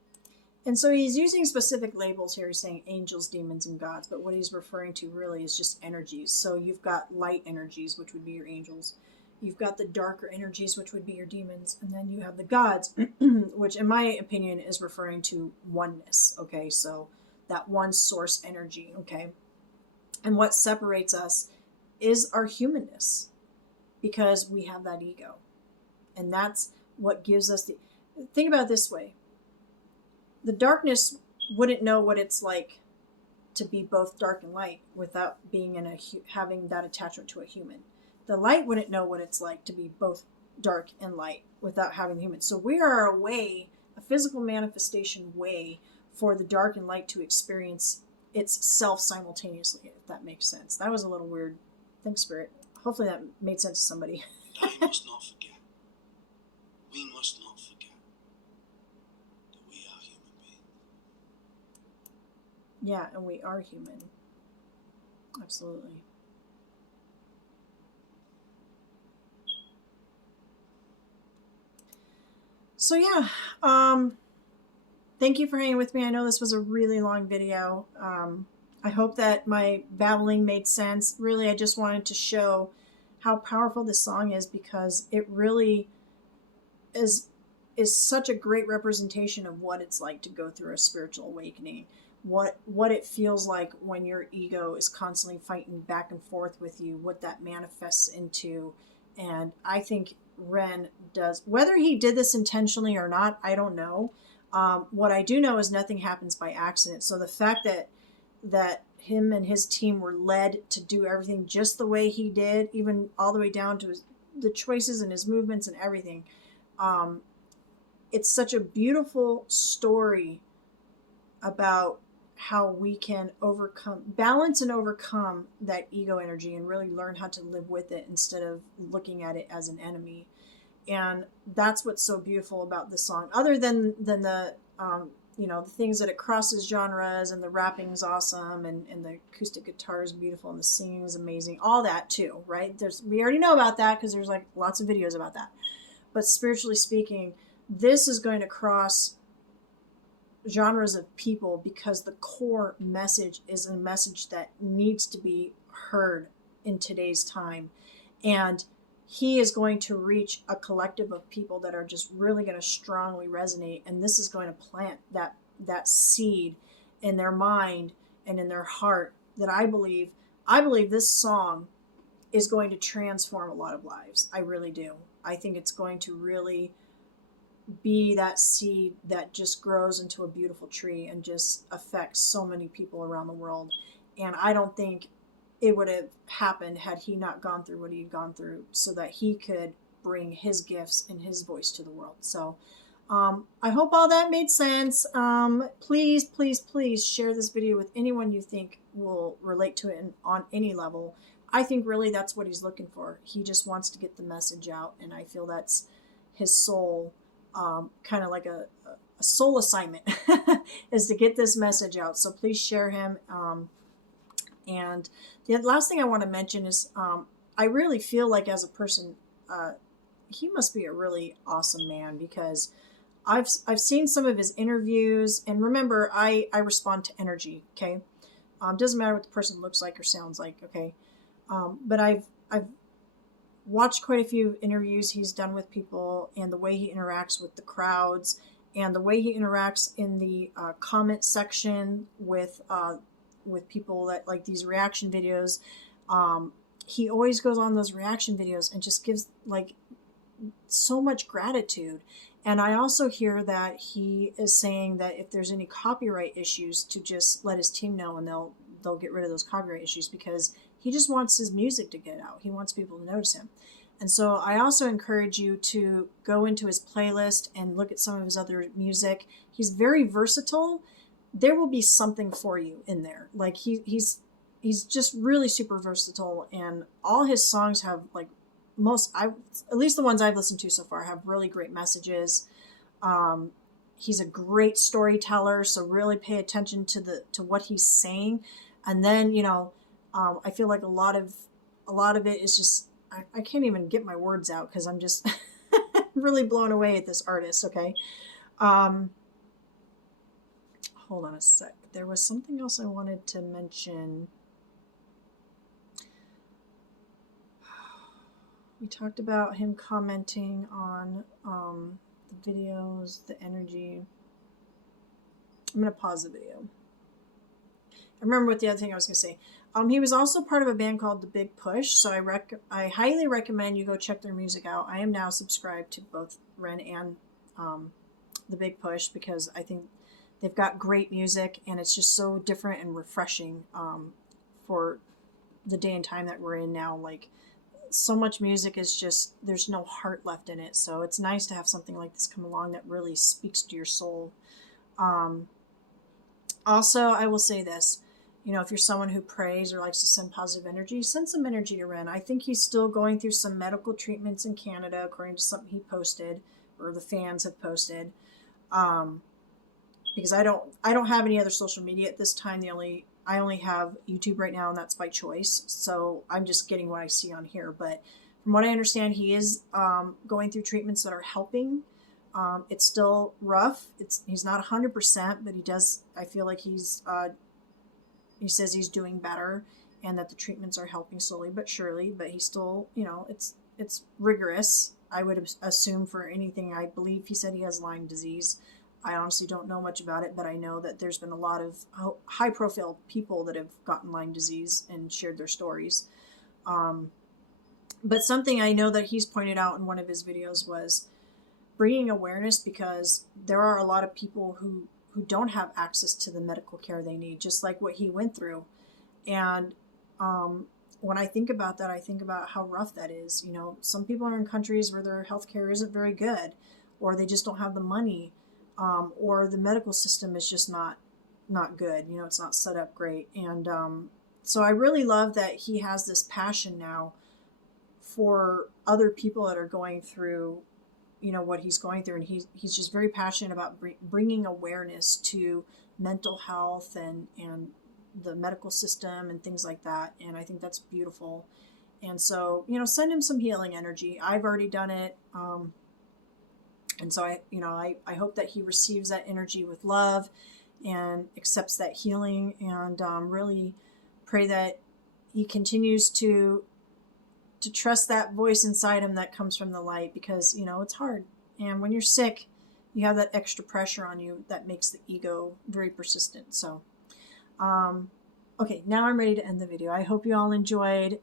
And so he's using specific labels here. He's saying angels, demons, and gods. But what he's referring to really is just energies. So you've got light energies, which would be your angels. You've got the darker energies, which would be your demons. And then you have the gods, which in my opinion is referring to oneness. Okay, so that one source energy. Okay. And what separates us is our humanness, because we have that ego. And that's what gives us the... Think about it this way. The darkness wouldn't know what it's like to be both dark and light without being in having that attachment to a human. The light wouldn't know what it's like to be both dark and light without having the human. So we are a physical manifestation way for the dark and light to experience itself simultaneously, if that makes sense. That was a little weird. Thanks, Spirit. Hopefully that made sense to somebody. And I must not forget. We must not forget that we are human beings. Yeah, and we are human. Absolutely. So yeah, thank you for hanging with me. I know this was a really long video. I hope that my babbling made sense. Really, I just wanted to show how powerful this song is, because it really is such a great representation of what it's like to go through a spiritual awakening. What it feels like when your ego is constantly fighting back and forth with you, what that manifests into. And I think Ren does, whether he did this intentionally or not, I don't know. What I do know is nothing happens by accident. So the fact that him and his team were led to do everything just the way he did, even all the way down to the choices and his movements and everything. It's such a beautiful story about how we can balance and overcome that ego energy and really learn how to live with it instead of looking at it as an enemy. And that's what's so beautiful about this song, other than the the things that it crosses genres, and the rapping's awesome, and the acoustic guitar is beautiful, and the singing is amazing, all that too, right? We already know about that because there's like lots of videos about that. But spiritually speaking, this is going to cross genres of people, because the core message is a message that needs to be heard in today's time. And he is going to reach a collective of people that are just really going to strongly resonate. And this is going to plant that seed in their mind and in their heart that I believe this song is going to transform a lot of lives. I really do. I think it's going to really be that seed that just grows into a beautiful tree and just affects so many people around the world. And I don't think it would have happened had he not gone through what he'd gone through, so that he could bring his gifts and his voice to the world. So I hope all that made sense. Please, please, please share this video with anyone you think will relate to it on any level. I think really that's what he's looking for. He just wants to get the message out, and I feel that's his soul, kind of like a soul assignment is to get this message out. So please share him. And the last thing I want to mention is I really feel like as a person, he must be a really awesome man, because I've seen some of his interviews, and remember, I respond to energy. Okay. Doesn't matter what the person looks like or sounds like. Okay. But I've watched quite a few interviews he's done with people, and the way he interacts with the crowds, and the way he interacts in the comment section with people that like these reaction videos. He always goes on those reaction videos and just gives like so much gratitude. And I also hear that he is saying that if there's any copyright issues, to just let his team know, and they'll get rid of those copyright issues, because he just wants his music to get out. He wants people to notice him. And so I also encourage you to go into his playlist and look at some of his other music. He's very versatile. There will be something for you in there. Like he's just really super versatile, and all his songs have like at least the ones I've listened to so far have really great messages. He's a great storyteller, so really pay attention to what he's saying. And then, I feel like a lot of it is just, I can't even get my words out because I'm just really blown away at this artist. Okay. Hold on a sec. There was something else I wanted to mention. We talked about him commenting on the videos, the energy. I'm going to pause the video. I remember what the other thing I was going to say. He was also part of a band called The Big Push, so I highly recommend you go check their music out. I am now subscribed to both Ren and The Big Push, because I think they've got great music, and it's just so different and refreshing for the day and time that we're in now. Like, so much music is just, there's no heart left in it. So it's nice to have something like this come along that really speaks to your soul. Also, I will say this, if you're someone who prays or likes to send positive energy, send some energy to Ren. I think he's still going through some medical treatments in Canada, according to something he posted, or the fans have posted. Because I don't have any other social media at this time. I only have YouTube right now, and that's by choice. So I'm just getting what I see on here. But from what I understand, he is going through treatments that are helping. It's still rough. He's not 100%, but he does. I feel like he says he's doing better, and that the treatments are helping slowly but surely. But he's still, it's rigorous. I would assume for anything. I believe he said he has Lyme disease. I honestly don't know much about it, but I know that there's been a lot of high-profile people that have gotten Lyme disease and shared their stories. But something I know that he's pointed out in one of his videos was bringing awareness, because there are a lot of people who don't have access to the medical care they need, just like what he went through. And when I think about that, I think about how rough that is. Some people are in countries where their healthcare isn't very good, or they just don't have the money. Or the medical system is just not good. It's not set up great. And so I really love that he has this passion now for other people that are going through, what he's going through. And he's just very passionate about bringing awareness to mental health and the medical system and things like that. And I think that's beautiful. And so, send him some healing energy. I've already done it. And so I hope that he receives that energy with love and accepts that healing, and really pray that he continues to trust that voice inside him that comes from the light, because, it's hard. And when you're sick, you have that extra pressure on you that makes the ego very persistent. So, okay, now I'm ready to end the video. I hope you all enjoyed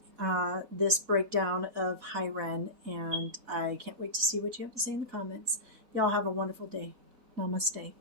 this breakdown of Hi Ren, and I can't wait to see what you have to say in the comments. Y'all have a wonderful day. Namaste.